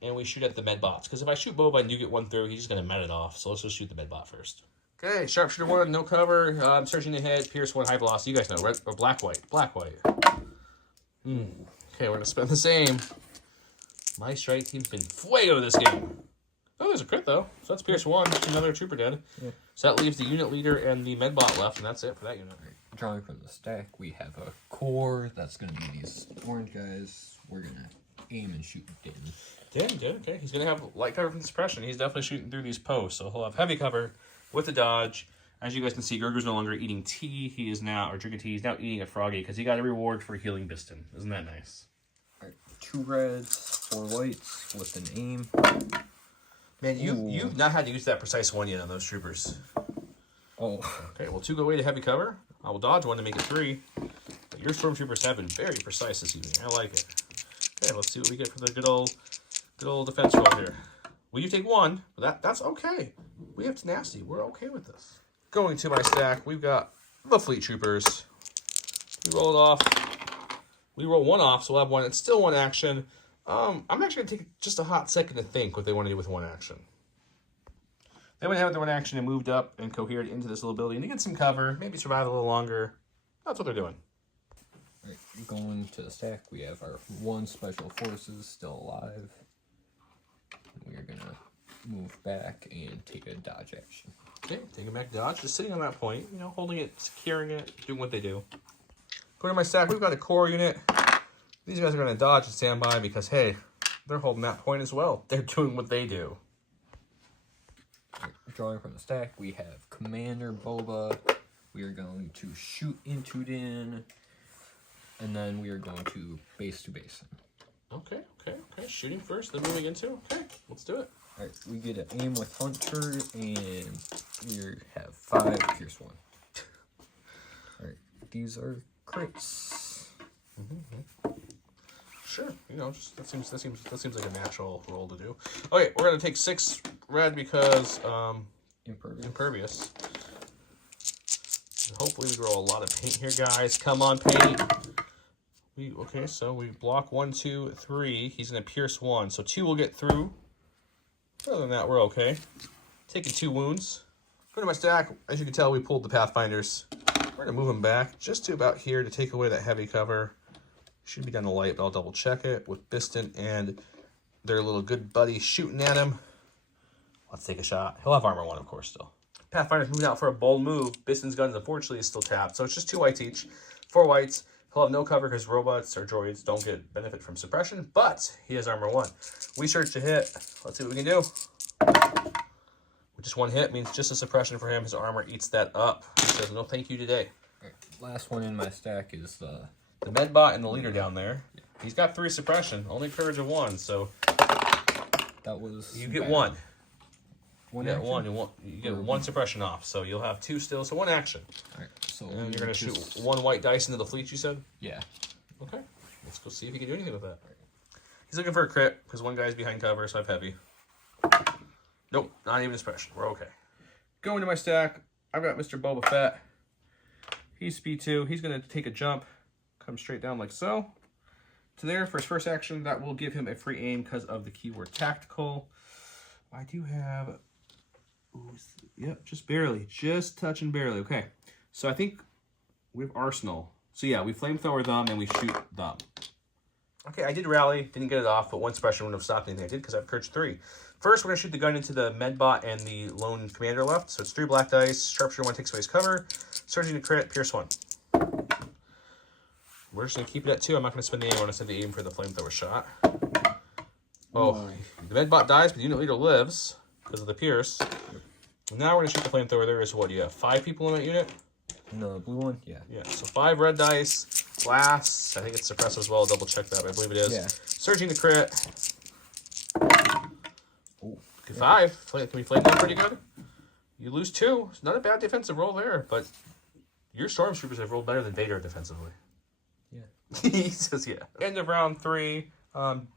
and we shoot at the med bots. Because if I shoot Boba and you get 1 through, he's just going to med it off. So let's just shoot the med bot first. Okay, Sharpshooter 1, no cover. I'm searching the head. Pierce 1, high velocity. You guys know, red or black, white. Black, white. Okay, we're going to spend the same. My strike team's been fuego this game. Oh, there's a crit, though. So that's Pierce 1. Another trooper dead. Yeah. So that leaves the unit leader and the medbot left, and that's it for that unit. Right. Drawing from the stack, we have a core. That's going to be these orange guys. We're going to aim and shoot Din. Din, okay. He's going to have light cover from the suppression. He's definitely shooting through these posts, so he'll have heavy cover with the dodge. As you guys can see, Grogu's no longer eating tea. He is now, or drinking tea, he's now eating a Froggy because he got a reward for healing Biston. Isn't that nice? All right, 2 reds, 4 whites with an aim. Man, you've not had to use that precise 1 yet on those troopers. Oh. Okay, well, 2 go away to heavy cover. I will dodge 1 to make it 3. But your stormtroopers have been very precise this evening. I like it. Okay, let's see what we get for the good old defense roll here. Well, you take 1, but that's okay. We have tenacity. We're okay with this. Going to my stack, we've got the fleet troopers. We roll it off. We roll 1 off, so we'll have 1. It's still 1 action. I'm actually going to take just a hot second to think what they want to do with 1 action. They went ahead with their 1 action and moved up and cohered into this little building to get some cover, maybe survive a little longer. That's what they're doing. All right, going to the stack, we have our 1 Special Forces still alive. We're going to move back and take a dodge action. Okay, taking back dodge, just sitting on that point, you know, holding it, securing it, doing what they do. Going to my stack, we've got a core unit. These guys are going to dodge and stand by because, hey, They're holding that point as well. They're doing what they do. Drawing from the stack, we have Commander Boba. We are going to shoot into Din. And then we are going to base to base. Okay. Shooting first, then moving into. Okay, let's do it. All right, we get an aim with Hunter, and we have 5 Pierce 1. All right, these are crits. Sure, just that seems like a natural roll to do. Okay, we're gonna take 6 red because impervious. Hopefully we grow a lot of paint here, guys. Come on, paint. So we block 1, 2, 3. He's gonna pierce 1, so 2 will get through. Other than that, we're okay. Taking 2 wounds. Go to my stack. As you can tell, we pulled the Pathfinders. We're gonna move them back just to about here to take away that heavy cover. Should be down the light, but I'll double check it with Biston and their little good buddy shooting at him. Let's take a shot. He'll have armor 1, of course, still. Pathfinder's moving out for a bold move. Biston's guns, unfortunately, is still tapped, so it's just 2 whites each. 4 whites. He'll have no cover because robots or droids don't get benefit from suppression, but he has armor 1. We search to hit. Let's see what we can do. With just 1 hit means just a suppression for him. His armor eats that up. He says, no thank you today. Right, last one in my stack is the Medbot and the leader down there. Yeah. He's got 3 suppression, only courage of 1, so that was you get bad. 1. You get 1. You get 1 suppression off, so you'll have 2 still. So 1 action. All right. So and you're gonna shoot 1 white dice into the fleet. You said. Yeah. Okay. Let's go see if he can do anything with that. He's looking for a crit because 1 guy's behind cover, so I have heavy. Nope, not even a suppression. We're okay. Going to my stack, I've got Mr. Boba Fett. He's speed 2. He's gonna take a jump, come straight down like so. To there for his first action, that will give him a free aim because of the keyword tactical. I do have. Ooh, yep, just barely. Just touching barely. Okay. So I think we have Arsenal. So yeah, we flamethrower them and we shoot them. Okay, I did rally. Didn't get it off, but 1 suppression wouldn't have stopped anything I did because I have courage 3. First, we're going to shoot the gun into the Medbot and the lone commander left. So it's 3 black dice. Sharpshooter 1 takes away his cover. Surging to crit, pierce 1. We're just going to keep it at 2. I'm not going to spend the aim. I want to send the aim for the flamethrower shot. Oh, the Medbot dies, but the unit leader lives because of the pierce. Now we're going to shoot the flamethrower. There is what? You have 5 people in that unit? No, the blue one? Yeah. Yeah, so 5 red dice. Blast. I think it's suppressed as well. I'll double check that, but I believe it is. Yeah. Surging the crit. Ooh. 5. Can we flame that pretty good? You lose 2. It's not a bad defensive roll there, but your stormtroopers have rolled better than Vader defensively. Yeah. He says, yeah. End of round 3.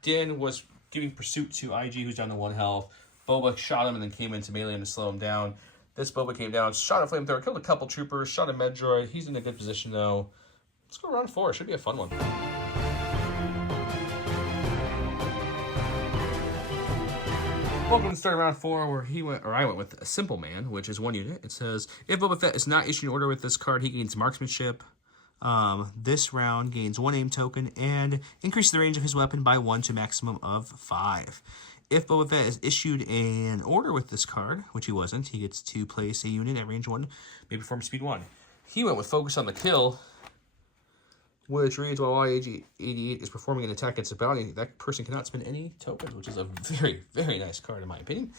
Din was giving pursuit to IG, who's down to 1 health. Boba shot him and then came into melee to slow him down. This Boba came down, shot a flamethrower, killed a couple troopers, shot a med droid. He's in a good position though. Let's go round 4. Should be a fun one. Welcome to start round 4, where I went with a simple man, which is 1 unit. It says if Boba Fett is not issued an order with this card, he gains marksmanship. This round gains 1 aim token and increases the range of his weapon by 1 to maximum of 5. If Boba Fett is issued an order with this card, which he wasn't, he gets to place a unit at range 1, may perform speed 1. He went with focus on the kill, which reads while IG88 is performing an attack against a bounty, that person cannot spend any tokens, which is a very, very nice card in my opinion.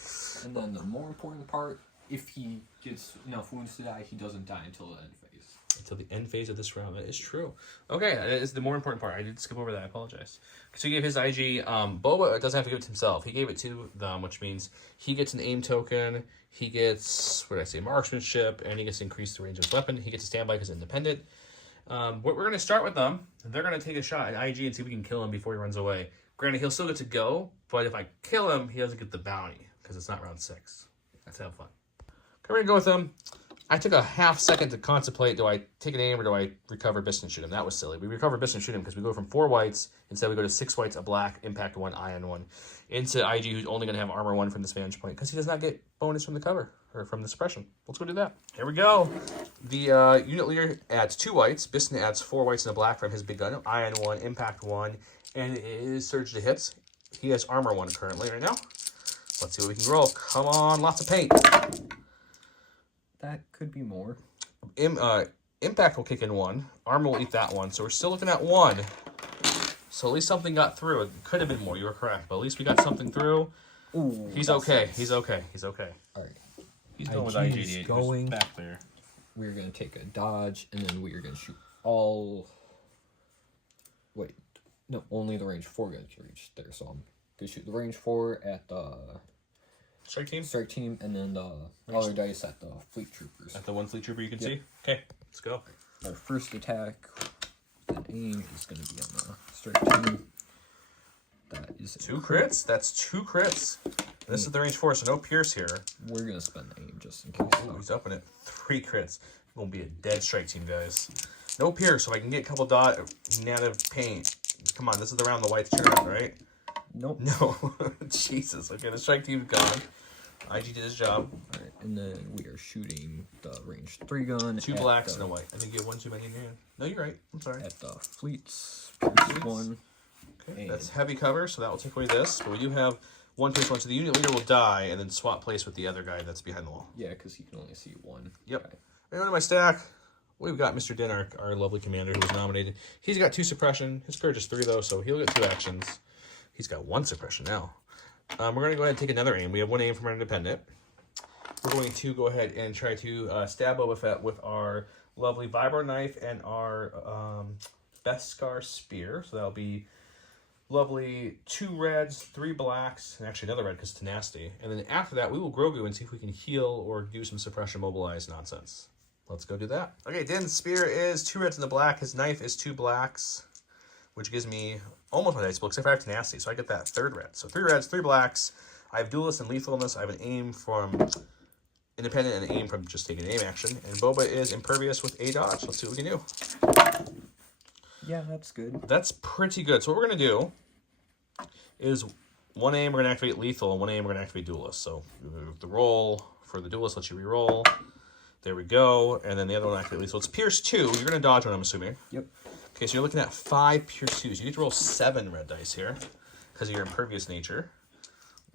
And then the more important part, if he gets enough wounds to die, he doesn't die until the end phase. Until the end phase of this round. That is true. Okay, that is the more important part. I did skip over that. I apologize. So he gave his IG. Boba doesn't have to give it to himself. He gave it to them, which means he gets an aim token. He gets, what did I say, marksmanship, and he gets to increase the range of his weapon. He gets to stand by because independent. We're going to start with them. They're going to take a shot at IG and see if we can kill him before he runs away. Granted, he'll still get to go, but if I kill him, he doesn't get the bounty because it's not round 6. Let's have fun. Okay, we're going to go with him. I took a half second to contemplate, do I take an aim or do I recover Biston and shoot him? That was silly. We recover Biston and shoot him because we go from 4 whites, instead we go to 6 whites, a black, impact 1, ion 1, into IG, who's only going to have armor 1 from this vantage point because he does not get bonus from the cover, or from the suppression. Let's go do that. Here we go. The unit leader adds 2 whites, Biston adds 4 whites and a black from his big gun, ion 1, impact 1, and it is surge to hits. He has armor 1 currently right now. Let's see what we can roll. Come on, lots of paint. That could be more. Impact will kick in 1. Armor will eat that 1. So we're still looking at 1. So at least something got through. It could have been more. You were correct, but at least we got something through. Ooh, He's okay. He's okay. He's okay. All right. He's going with IG IG88. is going. Back there. We're gonna take a dodge, and then we are gonna shoot all. Wait, no, only the range 4 guns reach there. So I'm gonna shoot the range 4 at the Strike team? and then the other dice at the fleet troopers. At the one fleet trooper you can see? Okay, let's go. Our first attack, the aim is gonna be on the strike team. That is 2 crits? That's 2 crits. This is the range 4, so no pierce here. We're gonna spend the aim just in case. Ooh, he's up in it. 3 crits. Gonna be a dead strike team, guys. No pierce, so I can get a couple native paint. Come on, this is the round the whites turn out, right? Nope. No. Jesus. Okay, the strike team's gone. IG did his job. Alright, and then we are shooting the range 3 gun. 2 blacks and a white. I think you have 1 too many in your hand. No, you're right. I'm sorry. At the fleets, pierce 1. Okay, that's heavy cover, so that will take away this. But we do have 1 pierce 1, so the unit leader will die and then swap place with the other guy that's behind the wall. Yeah, because he can only see 1. Yep. Guy. And on my stack, we've got Mr. Din, our lovely commander who was nominated. He's got 2 suppression. His courage is 3, though, so he'll get 2 actions. He's got 1 suppression now. We're going to go ahead and take another aim. We have 1 aim from our independent. We're going to go ahead and try to stab Boba Fett with our lovely vibro knife and our Beskar spear. So that'll be lovely 2 reds, 3 blacks, and actually another red because tenacity. And then after that, we will Grogu and see if we can heal or do some suppression mobilize nonsense. Let's go do that. Okay, Din's spear is 2 reds and the black. His knife is 2 blacks, which gives me almost my dice book, except for I have tenacity, so I get that 3rd red. So 3 reds, 3 blacks. I have duelist and lethalness. I have an aim from independent and an aim from just taking an aim action. And Boba is impervious with a dodge. Let's see what we can do. Yeah, that's good. That's pretty good. So what we're going to do is 1 aim, we're going to activate lethal, and 1 aim, we're going to activate duelist. So the roll for the duelist lets you re-roll. There we go. And then the other one activate lethal. It's pierce 2. You're going to dodge one, I'm assuming. Yep. Okay, so you're looking at 5 pierce 2s. You get to roll 7 red dice here because of your impervious nature.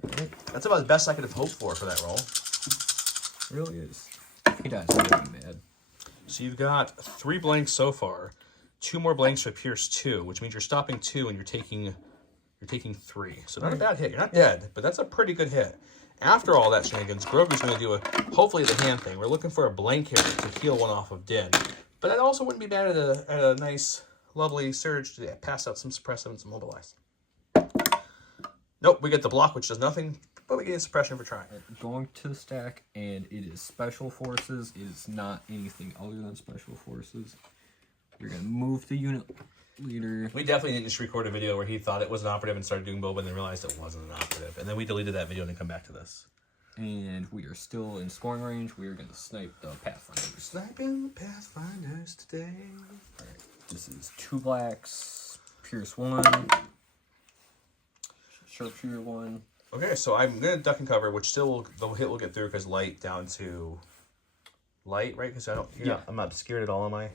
Right. That's about the best I could have hoped for that roll. It really is. He dies. I'm gonna be mad. So you've got 3 blanks so far. 2 more blanks for pierce 2, which means you're stopping 2 and you're taking 3. So not a bad hit. You're not dead, but that's a pretty good hit. After all that shenanigans, Grogu's going to do hopefully the hand thing. We're looking for a blank here to heal 1 off of Din. But that also wouldn't be bad at a nice, lovely surge to pass out some suppressive and some mobilize. Nope, we get the block, which does nothing, but we get suppression for trying. Going to the stack, and it is special forces. It is not anything other than special forces. You're going to move the unit leader. We definitely didn't just record a video where he thought it was an operative and started doing Boba and then realized it wasn't an operative. And then we deleted that video and then come back to this. And we are still in scoring range. We are going to snipe the Pathfinders. Sniping the Pathfinders today. Alright, this is 2 blacks, pierce 1, sharpshooter 1. Okay, so I'm going to duck and cover, which still the hit will get through because light down to light, right? Because I'm not obscured at all, am I?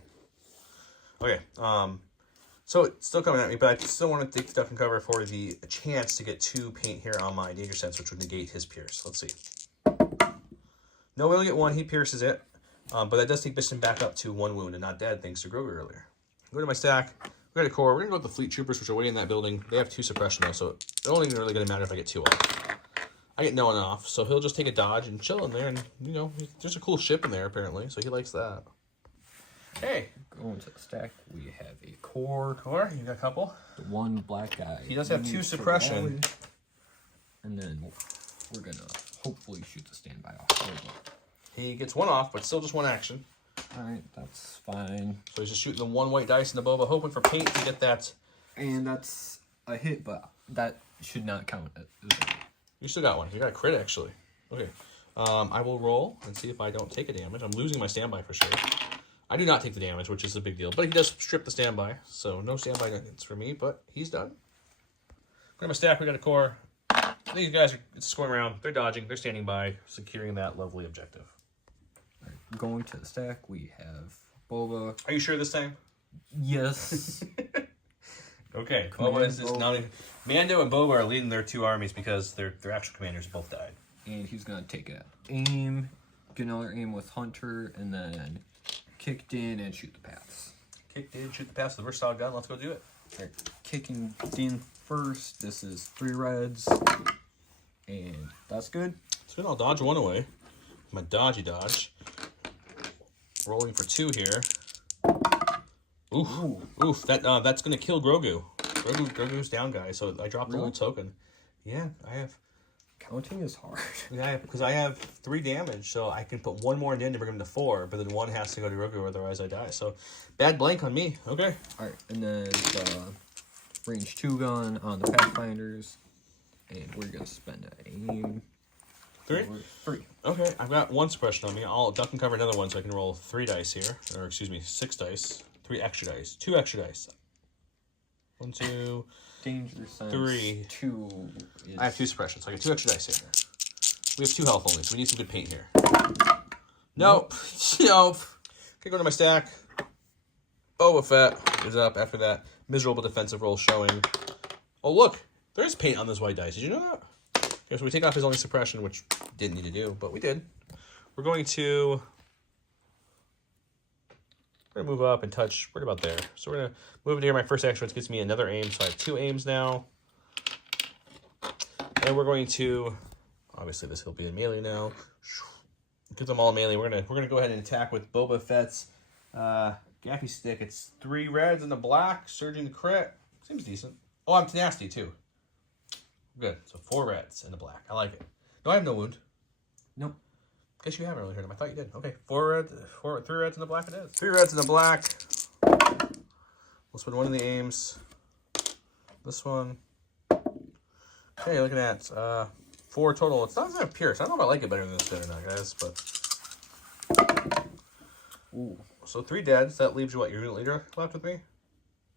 Okay, so it's still coming at me, but I still want to take the duck and cover for the chance to get 2 paint here on my danger sense, which would negate his pierce. Let's see. No, we only get 1. He pierces it, but that does take Biston back up to 1 wound and not dead, thanks to Grogu earlier. Go to my stack. We got a core. We're going to go with the fleet troopers, which are waiting in that building. They have 2 suppression, though, so it's only really going to matter if I get 2 off. I get no one off, so he'll just take a dodge and chill in there, and, you know, there's a cool ship in there, apparently, so he likes that. Hey. Going to the stack, we have a core. Core, you got a couple? The 1 black guy. He does have 2 suppression. And then we're going to hopefully shoot the standby off. He gets 1 off, but still just 1 action. Alright, that's fine. So he's just shooting the 1 white dice in the Boba, hoping for paint to get that. And that's a hit, but that should not count. You still got 1. You got a crit, actually. Okay. I will roll and see if I don't take a damage. I'm losing my standby for sure. I do not take the damage, which is a big deal. But he does strip the standby, so no standby hits for me, but he's done. Got my stack, we got a core. These guys it's scoring around. They're dodging. They're standing by, securing that lovely objective. All right, going to the stack, we have Boba. Are you sure this time? Yes. Okay. Boba is just not even... Mando and Boba are leading their 2 armies because their actual commanders both died. And he's going to take a aim, get another aim with Hunter, and then kicked in and shoot the paths. Kicked in, shoot the paths, the versatile gun. Let's go do it. Alright, kicking in first. This is 3 reds. And that's good. So I'll dodge 1 away. My dodgy dodge. Rolling for 2 here. Oof. Ooh. Oof. That's going to kill Grogu. Grogu's down, guys. So I dropped a little token. Yeah, I have. Counting is hard. Yeah, because I have 3 damage, so I can put 1 more in to bring him to 4, but then 1 has to go to Grogu, otherwise I die. So, bad blank on me. Okay. Alright, and then range 2 gun on the Pathfinders. And we're going to spend an aim. 3? 3. Okay, I've got 1 suppression on me. I'll duck and cover another one so I can roll 3 dice here. Or, excuse me, 6 dice. 3 extra dice. 2 extra dice. 1, 2... Danger sense 3. 2 is... I have 2 suppressions, so I get 2 extra dice here. We have 2 health only, so we need some good paint here. Nope. Nope. Okay, go to my stack. Boba Fett is up after that miserable defensive roll showing. Oh, look. There is paint on those white dice. Did you know that? Okay, so we take off his only suppression, which didn't need to do, but we did. We're going to move up and touch right about there. So we're going to move it here. My first action, which gives me another aim, so I have 2 aims now. And we're going to, obviously this will be in melee now. Get them all in melee. We're gonna go ahead and attack with Boba Fett's gaffy stick. It's 3 reds and a black, surging the crit. Seems decent. Oh, I'm tenacity too. Good. So 4 reds and a black. I like it. No, I have no wound. Nope. Guess you haven't really heard him. I thought you did. Okay, 3 reds and a black it is. 3 reds and a black. We'll spend 1 of the aims. This one. Okay, looking at 4 total. It's not as much Pierce. I don't know if I like it better than this or not, guys, but. Ooh. So 3 deads. That leaves you what? Your unit leader left with me?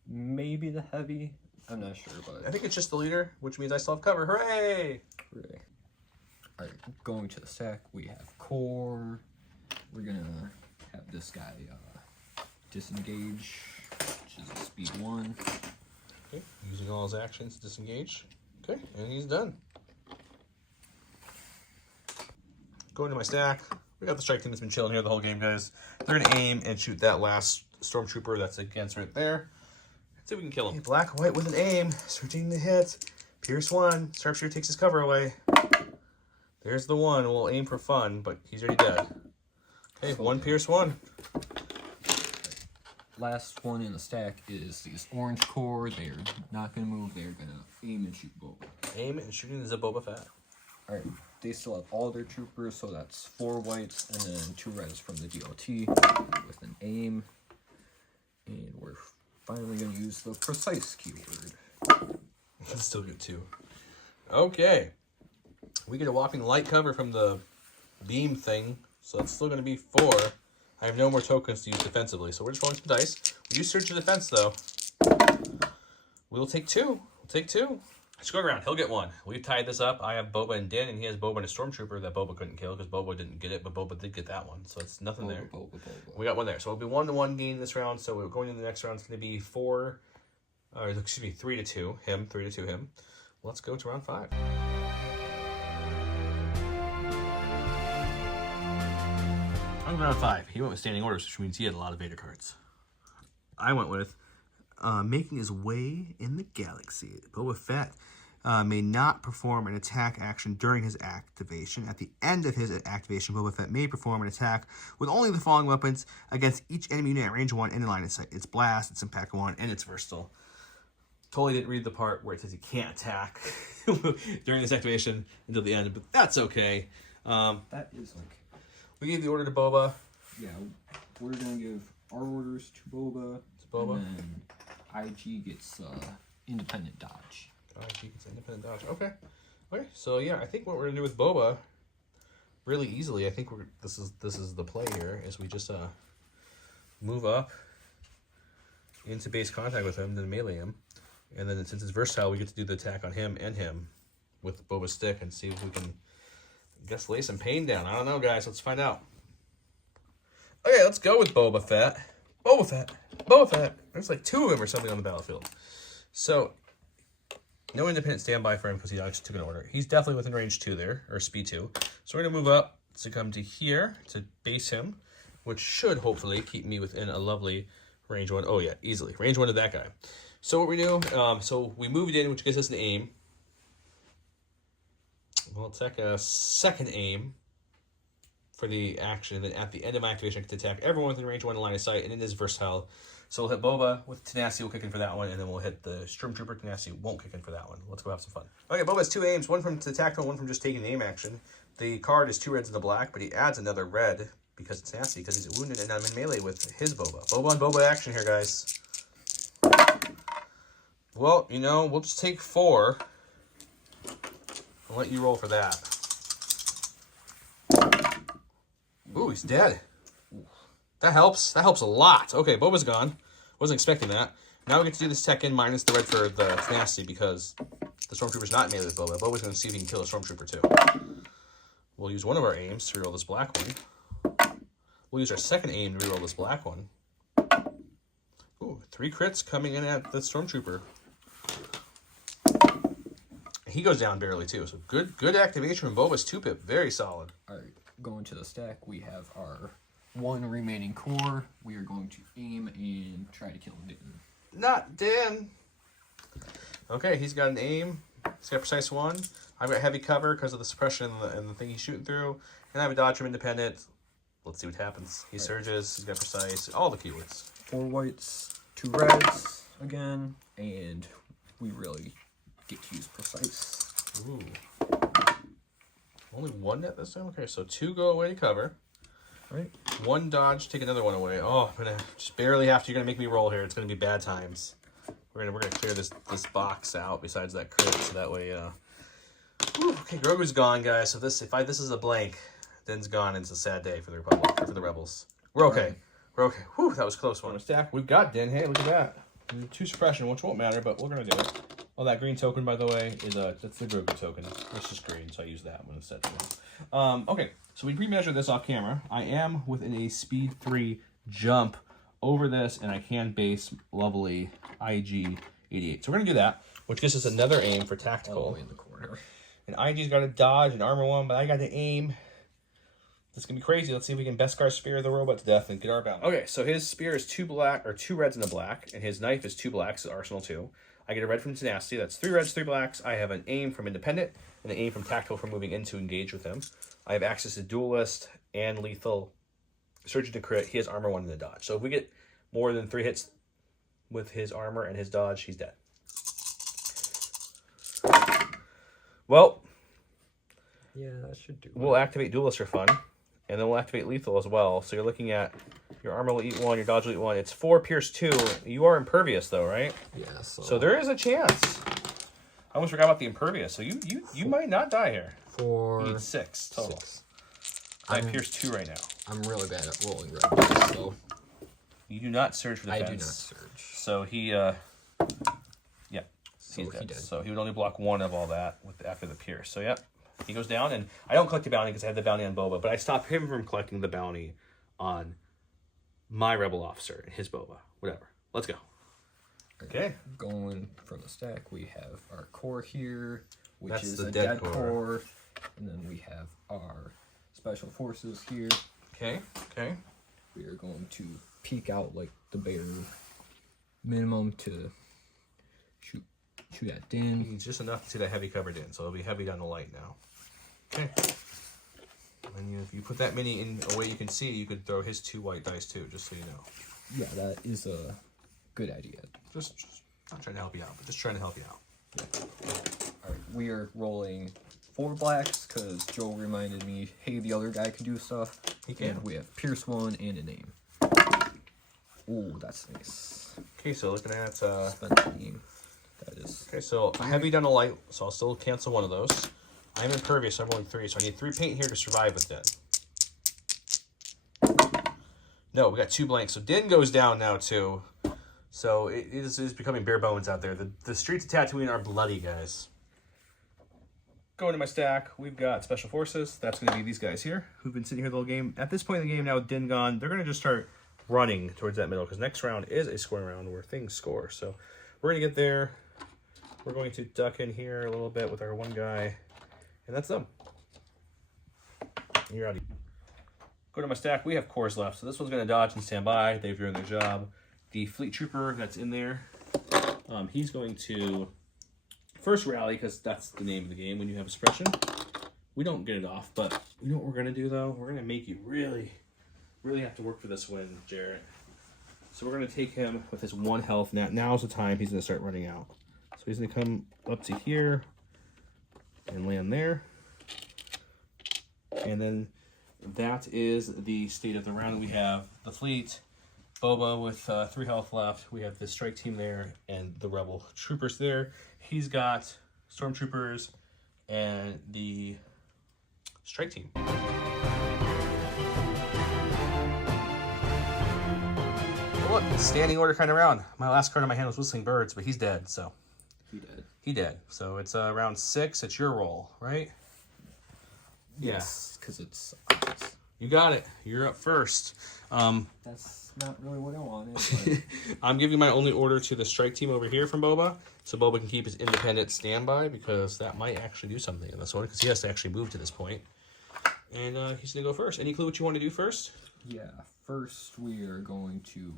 Maybe the heavy. I'm not sure, but I think it's just the leader, which means I still have cover. Hooray! Hooray. Alright, going to the stack, we have core. We're gonna have this guy disengage, which is a speed 1. Okay, using all his actions to disengage. Okay, and he's done. Going to my stack. We got the strike team that's been chilling here the whole game, guys. They're gonna aim and shoot that last stormtrooper that's against right there. Let's see if we can kill him. Okay, black, white with an aim. Searching the hit. Pierce 1. Sharpshooter takes his cover away. There's the 1. We'll aim for fun, but he's already dead. Okay, 1 Pierce 1. Last one in the stack is these orange core. They're not going to move. They're going to aim and shoot Boba. Aim and shooting is a Boba Fett. Alright, they still have all their troopers, so that's 4 whites and then 2 reds from the DOT with an aim. And we're finally going to use the precise keyword. That's still good too. Okay. We get a whopping light cover from the beam thing, so that's still going to be 4. I have no more tokens to use defensively, so we're just rolling some dice. We do surge to defense, though. We'll take 2. We'll take 2. Let's go around. He'll get 1. We've tied this up. I have Boba and Din, and he has Boba and a Stormtrooper that Boba couldn't kill because Boba didn't get it, but Boba did get that one, so it's nothing there. Boba. We got 1 there. So it'll be 1-1 gain this round, so we're going into the next round. It's going to be 3-2 him, 3-2 him. Let's go to round 5. On round 5, he went with standing orders, which means he had a lot of Vader cards. I went with making his way in the galaxy. Boba Fett may not perform an attack action during his activation. At the end of his activation, Boba Fett may perform an attack with only the following weapons against each enemy unit at range 1 and in line of sight. It's blast, it's impact 1, and it's versatile. Totally didn't read the part where it says he can't attack during this activation until the end, but that's okay. That is like... We gave the order to Boba. Yeah, we're going to give our orders to Boba. Boba. And then IG gets independent dodge. IG gets independent dodge. Okay. Okay, so yeah, I think what we're going to do with Boba really easily, I think this is the play here, is we just move up into base contact with him, then melee him. And then since it's versatile, we get to do the attack on him and him with Boba's stick and see if we can, I guess, lay some pain down. I don't know, guys. Let's find out. Okay, let's go with Boba Fett. Boba Fett. Boba Fett. There's like 2 of them or something on the battlefield. So, no independent standby for him because he actually took an order. He's definitely within range 2 there, or speed 2. So we're going to move up to come to here to base him, which should hopefully keep me within a lovely range 1. Oh, yeah, easily. Range 1 to that guy. So what we do, so we moved in, which gives us an aim. We'll take a second aim for the action, and then at the end of my activation, I can attack everyone within range 1 line of sight, and it is versatile. So we'll hit Boba with Tenacity, will kick in for that one, and then we'll hit the Stormtrooper. Tenacity won't kick in for that one. Let's go have some fun. Okay, Boba has 2 aims, one from the tactical, one from just taking the aim action. The card is 2 reds and a black, but he adds another red because it's Tenacity, because he's wounded, and I'm in melee with his Boba. Boba on Boba action here, guys. Well, you know, we'll just take 4. I'll let you roll for that. Ooh, he's dead. That helps. That helps a lot. Okay, Boba's gone. Wasn't expecting that. Now we get to do this tech in minus the red for the Tenacity because the Stormtrooper's not melee with Boba. Boba's going to see if he can kill a Stormtrooper too. We'll use one of our aims to reroll this black one. We'll use our second aim to reroll this black one. Ooh, 3 crits coming in at the Stormtrooper. He goes down barely too, so good activation from Boba's 2-pip. Very solid. All right, going to the stack, we have our 1 remaining core. We are going to aim and try to kill Din. Not Din. Okay, he's got an aim. He's got precise 1. I've got heavy cover because of the suppression and the thing he's shooting through. And I have a dodge from independent. Let's see what happens. He surges. He's got precise. All the keywords. 4 whites, 2 reds again, and we really get to use precise. Ooh. Only 1 net this time? Okay, so 2 go away to cover. Right. 1 dodge, take another one away. Oh, I'm gonna just barely have to. You're gonna make me roll here. It's gonna be bad times. We're gonna clear this box out besides that crit, so that way. Whew, okay, Grogu's gone, guys. So this is a blank, Din's gone. And it's a sad day for the Republic, or for the Rebels. We're okay. Right. We're okay. Whew, that was a close one. Stack. We've got Din. Hey, look at that. 2 suppression, which won't matter, but we're gonna do it. Oh, that green token, by the way, is that's the Grogu token. It's just green, so I use that when it's set to. Okay, so we pre-measured this off camera. I am within a speed 3 jump over this, and I can base lovely IG88. So we're gonna do that, which gives us another aim for tactical. All the way in the corner. And IG's got a dodge and armor 1, but I got the aim. This is gonna be crazy. Let's see if we can Beskar spear the robot to death and get our bounty. Okay, so his spear is 2 reds and a black, and his knife is 2 blacks, Arsenal 2. I get a red from Tenacity. That's 3 reds, 3 blacks. I have an aim from Independent and an aim from Tactical for moving in to engage with him. I have access to Duelist and Lethal. Surgeon to crit. He has armor 1 in the dodge. So if we get more than 3 hits with his armor and his dodge, he's dead. Well, yeah, that should do it. We'll activate Duelist for fun, and then we'll activate Lethal as well. So you're looking at your armor will eat 1, your dodge will eat 1. It's 4 pierce 2. You are impervious though, right? Yeah. So there is a chance. I almost forgot about the impervious. So you might not die here. 4. You need 6 total. I pierce 2 right now. I'm really bad at rolling red dice, so you do not surge for defense. I do not surge. So he yeah. He's dead. So he would only block 1 of all that after the pierce. So yeah. He goes down, and I don't collect the bounty because I have the bounty on Boba, but I stop him from collecting the bounty on my rebel officer and his Boba. Whatever. Let's go. Okay. Going from the stack, we have our core here, which That's is the a dead core. And then we have our special forces here. Okay. We are going to peek out like the bare minimum to shoot at Din. It's just enough to see that heavy covered in, so it'll be heavy down the light now. Okay. And if you put that many in a way you can see, you could throw his 2 white dice too, just so you know. Yeah, that is a good idea. Just not trying to help you out, but just trying to help you out. Yeah. All right, we are rolling 4 blacks because Joe reminded me, hey, the other guy can do stuff. He can. And we have pierce 1 and a name. Ooh, that's nice. Okay, so looking at spent the name. That is. Okay, so heavy down the light, so I'll still cancel 1 of those. I'm impervious, so I'm rolling 3, so I need 3 paint here to survive with Din. No, we got 2 blanks, so Din goes down now too. So it is becoming bare bones out there. The streets of Tatooine are bloody, guys. Going to my stack, we've got Special Forces. That's going to be these guys here, who've been sitting here the whole game. At this point in the game now with Din gone, they're going to just start running towards that middle, because next round is a scoring round where things score. So we're going to get there. We're going to duck in here a little bit with our 1 guy. And that's them. You're out. Go to my stack. We have cores left. So this one's going to dodge and stand by. They've done their job. The fleet trooper that's in there He's going to first rally, because that's the name of the game when you have a suppression. We don't get it off, but you know what we're going to do, though? We're going to make you really, really have to work for this win, Jaret. So we're going to take him with his 1 health. Now's the time he's going to start running out. So he's going to come up to here and land there. And then that is the state of the round. We have the fleet, Boba with 3 health left. We have the strike team there and the rebel troopers there. He's got stormtroopers and the strike team. Well, look, standing order kind of round. My last card in my hand was Whistling Birds, but he's dead, so. He dead. So it's round 6. It's your roll, right? Yes, because it's... You got it. You're up first. That's not really what I wanted. But... I'm giving my only order to the strike team over here from Boba, so Boba can keep his independent standby, because that might actually do something in this one, because he has to actually move to this point. And he's going to go first. Any clue what you want to do first? Yeah, first we are going to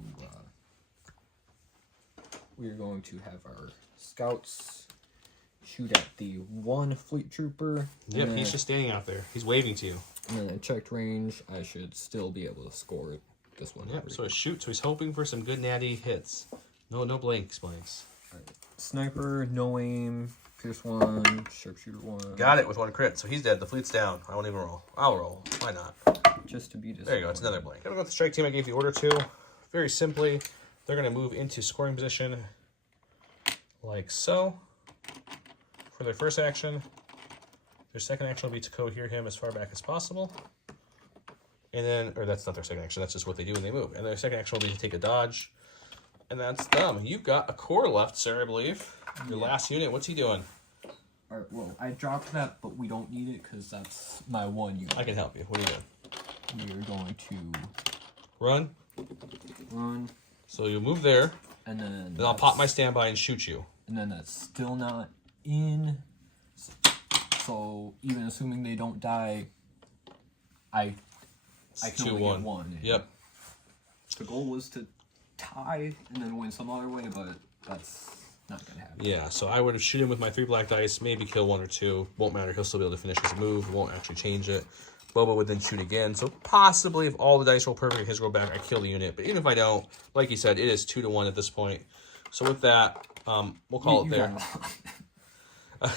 have our scouts shoot at the 1 fleet trooper. Yep, he's just standing out there. He's waving to you. And then at checked range, I should still be able to score this one. Yep, so a shoot. So he's hoping for some good natty hits. No blanks. Right. Sniper, no aim, pierce 1, sharpshooter 1. Got it with 1 crit. So he's dead. The fleet's down. I won't even roll. I'll roll. Why not? Just to be disappointed. There you go. It's another blank. I'm going to go with the strike team I gave the order to. Very simply, they're going to move into scoring position like so. For their first action, their second action will be to cohere him as far back as possible. And then, or that's not their second action, that's just what they do when they move. And their second action will be to take a dodge. And that's them. You've got a core left, sir, I believe. Your last unit, what's he doing? Alright, well, I dropped that, but we don't need it because that's my 1 unit. I can help you. What are you doing? We are going to run. So you move there. And then I'll pop my standby and shoot you. And then that's still not in. So even assuming they don't die, I can only get 1. Yep. The goal was to tie and then win some other way, but that's not gonna happen. Yeah, so I would have shoot him with my 3 black dice, maybe kill 1 or 2. Won't matter. He'll still be able to finish his move. Won't actually change it. Boba would then shoot again. So possibly, if all the dice roll perfect, his roll back, I kill the unit. But even if I don't, like you said, it is 2-1 at this point. So with that, we'll call it there.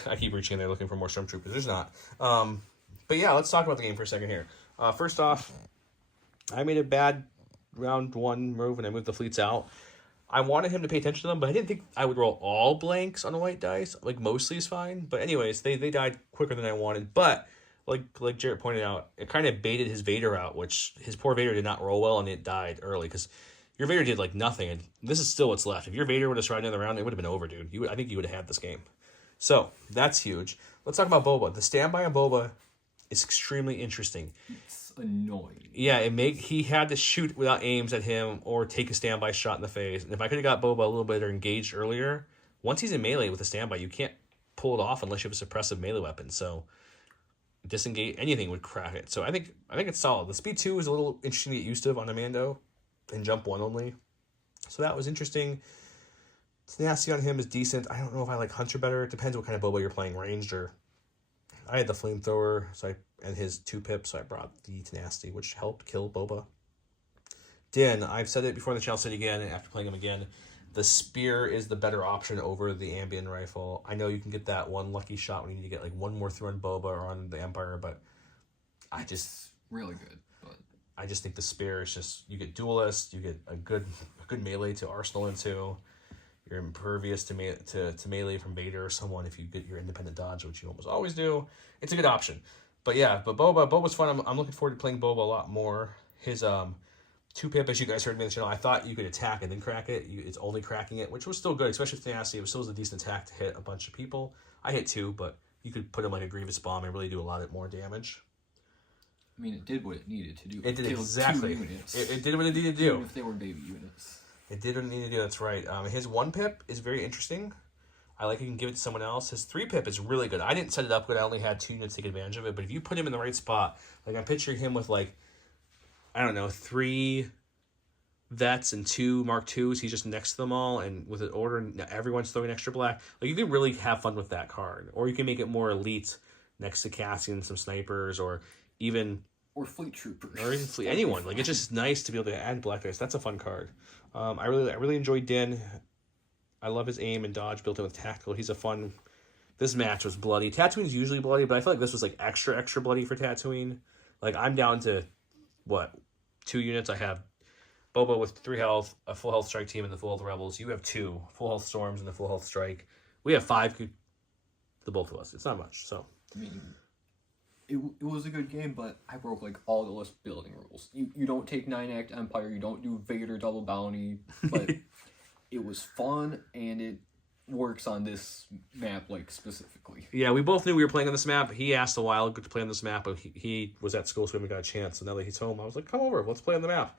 I keep reaching in there looking for more stormtroopers. There's not. But yeah, let's talk about the game for a second here. First off, I made a bad round 1 move when I moved the fleets out. I wanted him to pay attention to them, but I didn't think I would roll all blanks on the white dice. Like, mostly is fine. But anyways, they died quicker than I wanted. But like Jaret pointed out, it kind of baited his Vader out, which his poor Vader did not roll well, and it died early because your Vader did like nothing, and this is still what's left. If your Vader would have survived another round, it would have been over, dude. I think you would have had this game. So that's huge. Let's talk about Boba. The standby on Boba is extremely interesting. It's annoying. Yeah, he had to shoot without aims at him or take a standby shot in the face. And if I could have got Boba a little bit engaged earlier, once he's in melee with a standby, you can't pull it off unless you have a suppressive melee weapon. So disengage, anything would crack it. So I think it's solid. The speed 2 is a little interesting to get used to on a Mando and jump 1 only. So that was interesting. Tenacity on him is decent. I don't know if I like Hunter better. It depends what kind of Boba you're playing, ranged or... I had the flamethrower, and his 2 pips, so I brought the tenacity, which helped kill Boba. Din, I've said it before in the channel, said it again, and after playing him again, the spear is the better option over the ambient rifle. I know you can get that 1 lucky shot when you need to get like 1 more through on Boba or on the Empire, but It's really good. But I just think the spear is just, you get duelist, you get a good melee to arsenal into. You're impervious to melee from Vader or someone if you get your independent dodge, which you almost always do. It's a good option. But yeah, Boba's fun. I'm looking forward to playing Boba a lot more. His 2 pip, as you guys heard me on the channel, I thought you could attack and then crack it. It's only cracking it, which was still good, especially with tenacity. It was still a decent attack to hit a bunch of people. I hit 2, but you could put him like a Grievous Bomb and really do a lot more damage. I mean, it did what it needed to do. It did exactly. It did what it needed to do. Even if they were baby units. It did what it needed to do, that's right. His 1 pip is very interesting. I like you can give it to someone else. His 3 pip is really good. I didn't set it up good. I only had 2 units to take advantage of it. But if you put him in the right spot, like I'm picturing him with like, I don't know, 3 vets and 2 Mark IIs. He's just next to them all, and with an order, and everyone's throwing extra black. Like, you can really have fun with that card. Or you can make it more elite next to Cassian, some snipers, or even... Or fleet troopers. Or even fleet, anyone. Like, it's just nice to be able to add black dice. That's a fun card. I really enjoyed Din. I love his aim and dodge built in with tactical. He's a fun... This match was bloody. Tatooine's usually bloody, but I feel like this was like extra bloody for Tatooine. Like, I'm down to, 2 units. I have Boba with 3 health, a full health strike team, and the full health rebels. You have 2 full health storms and the full health strike. We have 5, the both of us. It's not much, so. I mean, it was a good game, but I broke like all the list building rules. You don't take 9-act Empire, you don't do Vader double bounty, but it was fun, and it works on this map like specifically. Yeah, we both knew we were playing on this map. He asked a while ago to play on this map, but he was at school, so we haven't got a chance. So now that he's home, I was like, come over, let's play on the map.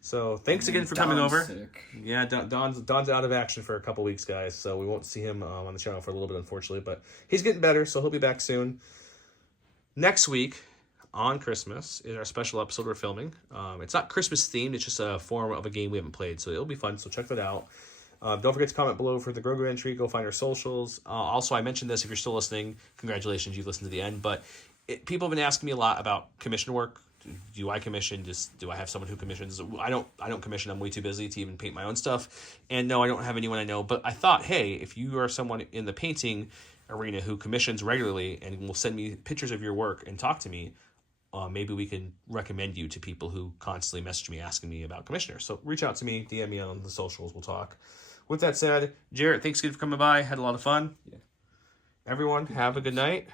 So thanks again for coming over. Sick. Yeah, Don's out of action for a couple weeks, guys, so we won't see him on the channel for a little bit, unfortunately, but he's getting better, so he'll be back soon. Next week, on Christmas, is our special episode we're filming. It's not Christmas themed, it's just a form of a game we haven't played, so it'll be fun, so check that out. Don't forget to comment below for the Grogu entry. Go find our socials. Also, I mentioned this. If you're still listening, congratulations, you've listened to the end. But people have been asking me a lot about commission work. Do I commission? Do I have someone who commissions? I don't commission. I'm way too busy to even paint my own stuff. And no, I don't have anyone I know. But I thought, hey, if you are someone in the painting arena who commissions regularly and will send me pictures of your work and talk to me, maybe we can recommend you to people who constantly message me asking me about commissioners. So reach out to me, DM me on the socials. We'll talk. With that said, Jaret, thanks again for coming by. Had a lot of fun. Yeah. Everyone, have a good night.